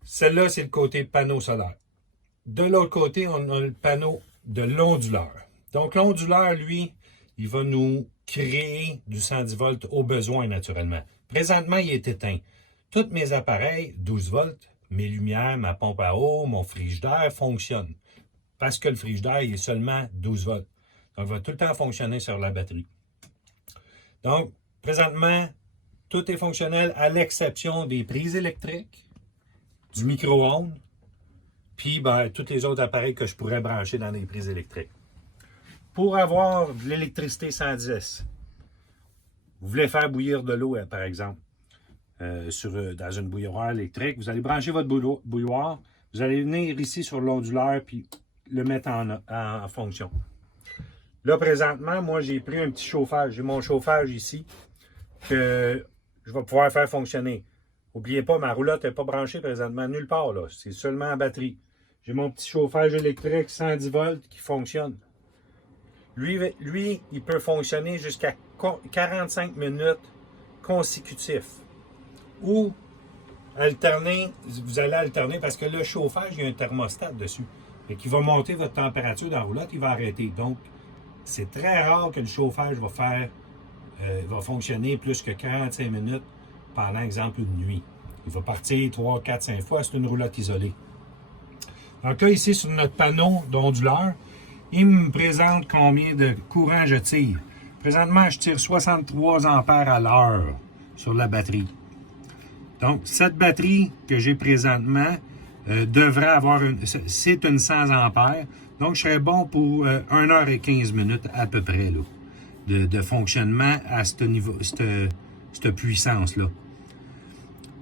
Celle-là, c'est le côté panneau solaire. De l'autre côté, on a le panneau de l'onduleur. Donc, l'onduleur, lui, il va nous créer du 110 volts au besoin, naturellement. Présentement, il est éteint. Tous mes appareils, 12 volts, mes lumières, ma pompe à eau, mon frigidaire fonctionnent. Parce que le frigidaire, il est seulement 12 volts. Donc, il va tout le temps fonctionner sur la batterie. Donc, présentement, tout est fonctionnel à l'exception des prises électriques, du micro-ondes, puis tous les autres appareils que je pourrais brancher dans les prises électriques. Pour avoir de l'électricité 110, vous voulez faire bouillir de l'eau, par exemple, dans une bouilloire électrique, vous allez brancher votre bouilloire, vous allez venir ici sur l'onduleur, puis le mettre en fonction. Là, présentement, moi, j'ai pris un petit chauffage. J'ai mon chauffage ici que je vais pouvoir faire fonctionner. N'oubliez pas, ma roulotte n'est pas branchée présentement nulle part, là. C'est seulement en batterie. J'ai mon petit chauffage électrique 110 volts qui fonctionne. Lui, il peut fonctionner jusqu'à 45 minutes consécutifs. Ou alterner, vous allez alterner parce que le chauffage, il y a un thermostat dessus. Et qui va monter votre température dans la roulotte, il va arrêter. Donc, c'est très rare que le chauffage va fonctionner plus que 45 minutes pendant, exemple, une nuit. Il va partir 3, 4, 5 fois. C'est une roulotte isolée. Donc là, ici, sur notre panneau d'onduleur, il me présente combien de courant je tire. Présentement, je tire 63 ampères à l'heure sur la batterie. Donc, cette batterie que j'ai présentement devrait avoir c'est une 100 ampères. Donc, je serais bon pour 1 heure et 15 minutes à peu près là, de fonctionnement à ce niveau, cette puissance-là.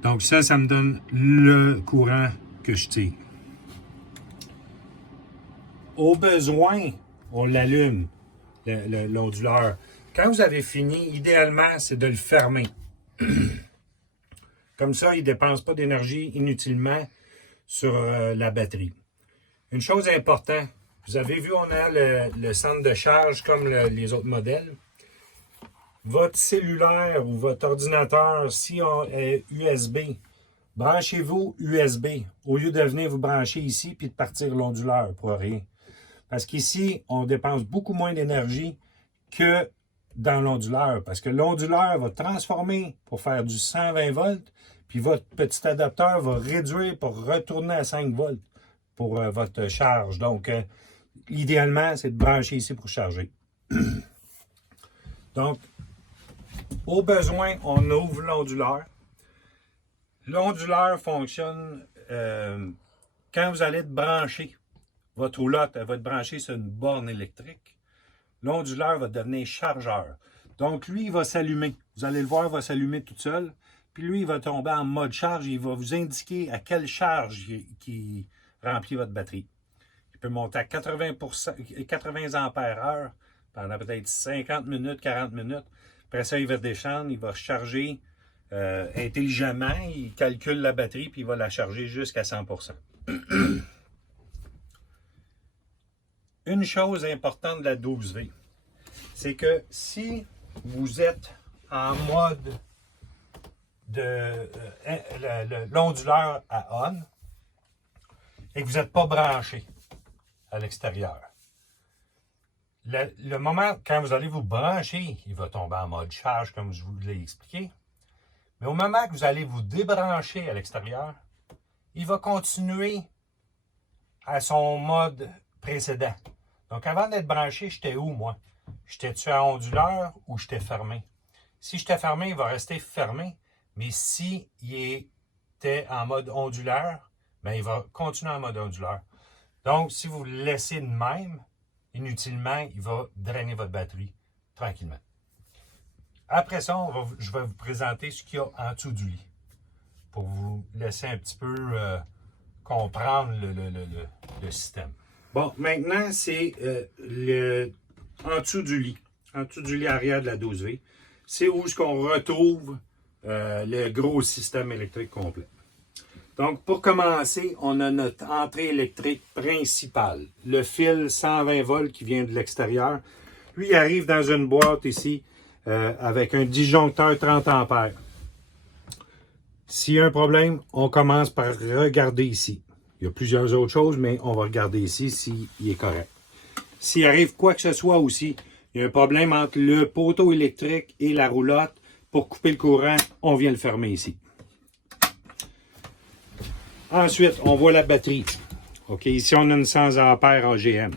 Donc, ça me donne le courant que je tire. Au besoin, on l'allume, l'onduleur. Quand vous avez fini, idéalement, c'est de le fermer. Comme ça, il ne dépense pas d'énergie inutilement sur la batterie. Une chose importante, vous avez vu, on a le centre de charge comme les autres modèles. Votre cellulaire ou votre ordinateur, si on est USB, branchez-vous USB au lieu de venir vous brancher ici puis de partir l'onduleur pour rien. Parce qu'ici, on dépense beaucoup moins d'énergie que dans l'onduleur. Parce que l'onduleur va transformer pour faire du 120 volts, puis votre petit adapteur va réduire pour retourner à 5 volts pour votre charge. Donc, idéalement, c'est de brancher ici pour charger. Donc, au besoin, on ouvre l'onduleur. L'onduleur fonctionne quand vous allez être brancher. Votre roulotte, elle va être branchée sur une borne électrique. L'onduleur va devenir chargeur. Donc, lui, il va s'allumer. Vous allez le voir, il va s'allumer tout seul. Puis lui, il va tomber en mode charge. Il va vous indiquer à quelle charge qui remplit votre batterie. Il peut monter à 80 ampères heure pendant peut-être 50 minutes, 40 minutes. Après ça, il va descendre, il va charger intelligemment. Il calcule la batterie puis il va la charger jusqu'à 100%. Une chose importante de la 12V, c'est que si vous êtes en mode de l'onduleur à on et que vous n'êtes pas branché à l'extérieur, le moment quand vous allez vous brancher, il va tomber en mode charge comme je vous l'ai expliqué. Mais au moment que vous allez vous débrancher à l'extérieur, il va continuer à son mode précédent. Donc, avant d'être branché, j'étais où, moi? J'étais-tu à onduleur ou j'étais fermé? Si j'étais fermé, il va rester fermé. Mais si il était en mode onduleur, bien, il va continuer en mode onduleur. Donc, si vous le laissez de même, inutilement, il va drainer votre batterie tranquillement. Après ça, je vais vous présenter ce qu'il y a en dessous du lit pour vous laisser un petit peu comprendre le système. Bon, maintenant, c'est en dessous du lit arrière de la 12V. C'est où est-ce qu'on retrouve le gros système électrique complet. Donc, pour commencer, on a notre entrée électrique principale. Le fil 120 volts qui vient de l'extérieur. Lui, il arrive dans une boîte ici avec un disjoncteur 30 ampères. S'il y a un problème, on commence par regarder ici. Il y a plusieurs autres choses, mais on va regarder ici s'il est correct. S'il arrive quoi que ce soit aussi, il y a un problème entre le poteau électrique et la roulotte. Pour couper le courant, on vient le fermer ici. Ensuite, on voit la batterie. OK, ici, on a une 100 ampères AGM.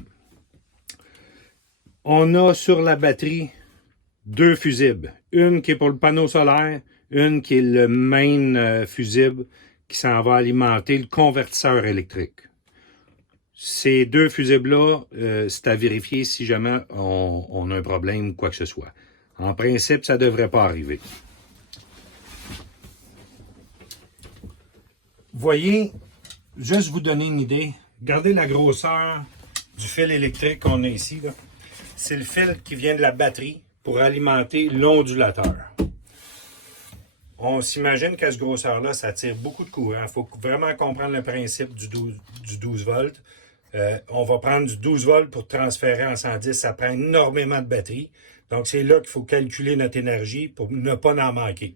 On a sur la batterie deux fusibles. Une qui est pour le panneau solaire, une qui est le main fusible qui s'en va alimenter le convertisseur électrique. Ces deux fusibles-là, c'est à vérifier si jamais on a un problème ou quoi que ce soit. En principe, ça ne devrait pas arriver. Voyez, juste vous donner une idée, regardez la grosseur du fil électrique qu'on a ici. C'est le fil qui vient de la batterie pour alimenter l'ondulateur. On s'imagine qu'à ce grosseur-là, ça tire beaucoup de courant. Il faut vraiment comprendre le principe du 12 volts. On va prendre du 12 volts pour transférer en 110. Ça prend énormément de batterie. Donc, c'est là qu'il faut calculer notre énergie pour ne pas en manquer.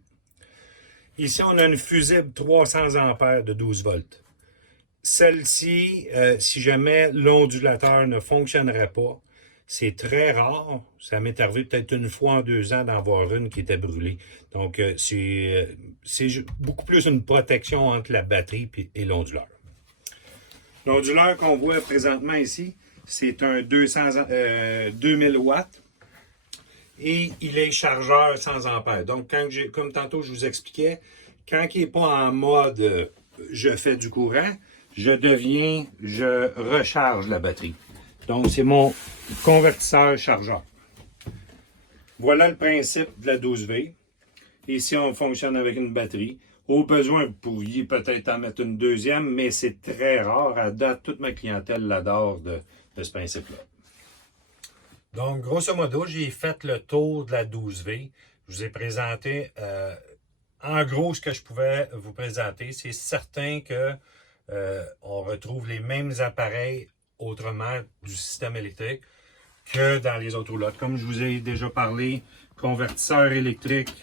Ici, on a une fusible 300 ampères de 12 volts. Celle-ci, si jamais l'ondulateur ne fonctionnerait pas, c'est très rare. Ça m'est arrivé peut-être une fois en 2 ans d'en voir une qui était brûlée. Donc, c'est beaucoup plus une protection entre la batterie et l'onduleur. L'onduleur qu'on voit présentement ici, c'est un 2000 watts et il est chargeur 100 ampères. Donc, comme tantôt je vous expliquais, quand il n'est pas en mode je fais du courant, je recharge la batterie. Donc, c'est mon convertisseur chargeur. Voilà le principe de la 12V. Ici, on fonctionne avec une batterie. Au besoin, vous pourriez peut-être en mettre une deuxième, mais c'est très rare. À date, toute ma clientèle l'adore de ce principe-là. Donc, grosso modo, j'ai fait le tour de la 12V. Je vous ai présenté, en gros, ce que je pouvais vous présenter. C'est certain que on retrouve les mêmes appareils autrement du système électrique que dans les autres roulottes. Comme je vous ai déjà parlé, convertisseur électrique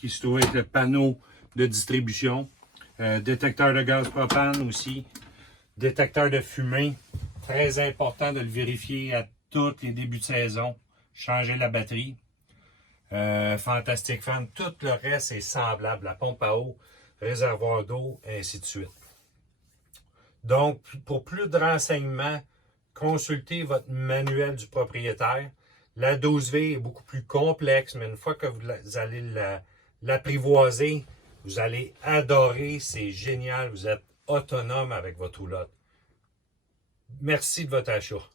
qui se trouve avec le panneau de distribution, détecteur de gaz propane aussi, détecteur de fumée, très important de le vérifier à tous les débuts de saison, changer la batterie, Fantastic Fan, tout le reste est semblable, la pompe à eau, réservoir d'eau, ainsi de suite. Donc, pour plus de renseignements, consultez votre manuel du propriétaire. La 12V est beaucoup plus complexe, mais une fois que vous allez l'apprivoiser, vous allez adorer, c'est génial, vous êtes autonome avec votre roulotte. Merci de votre achat.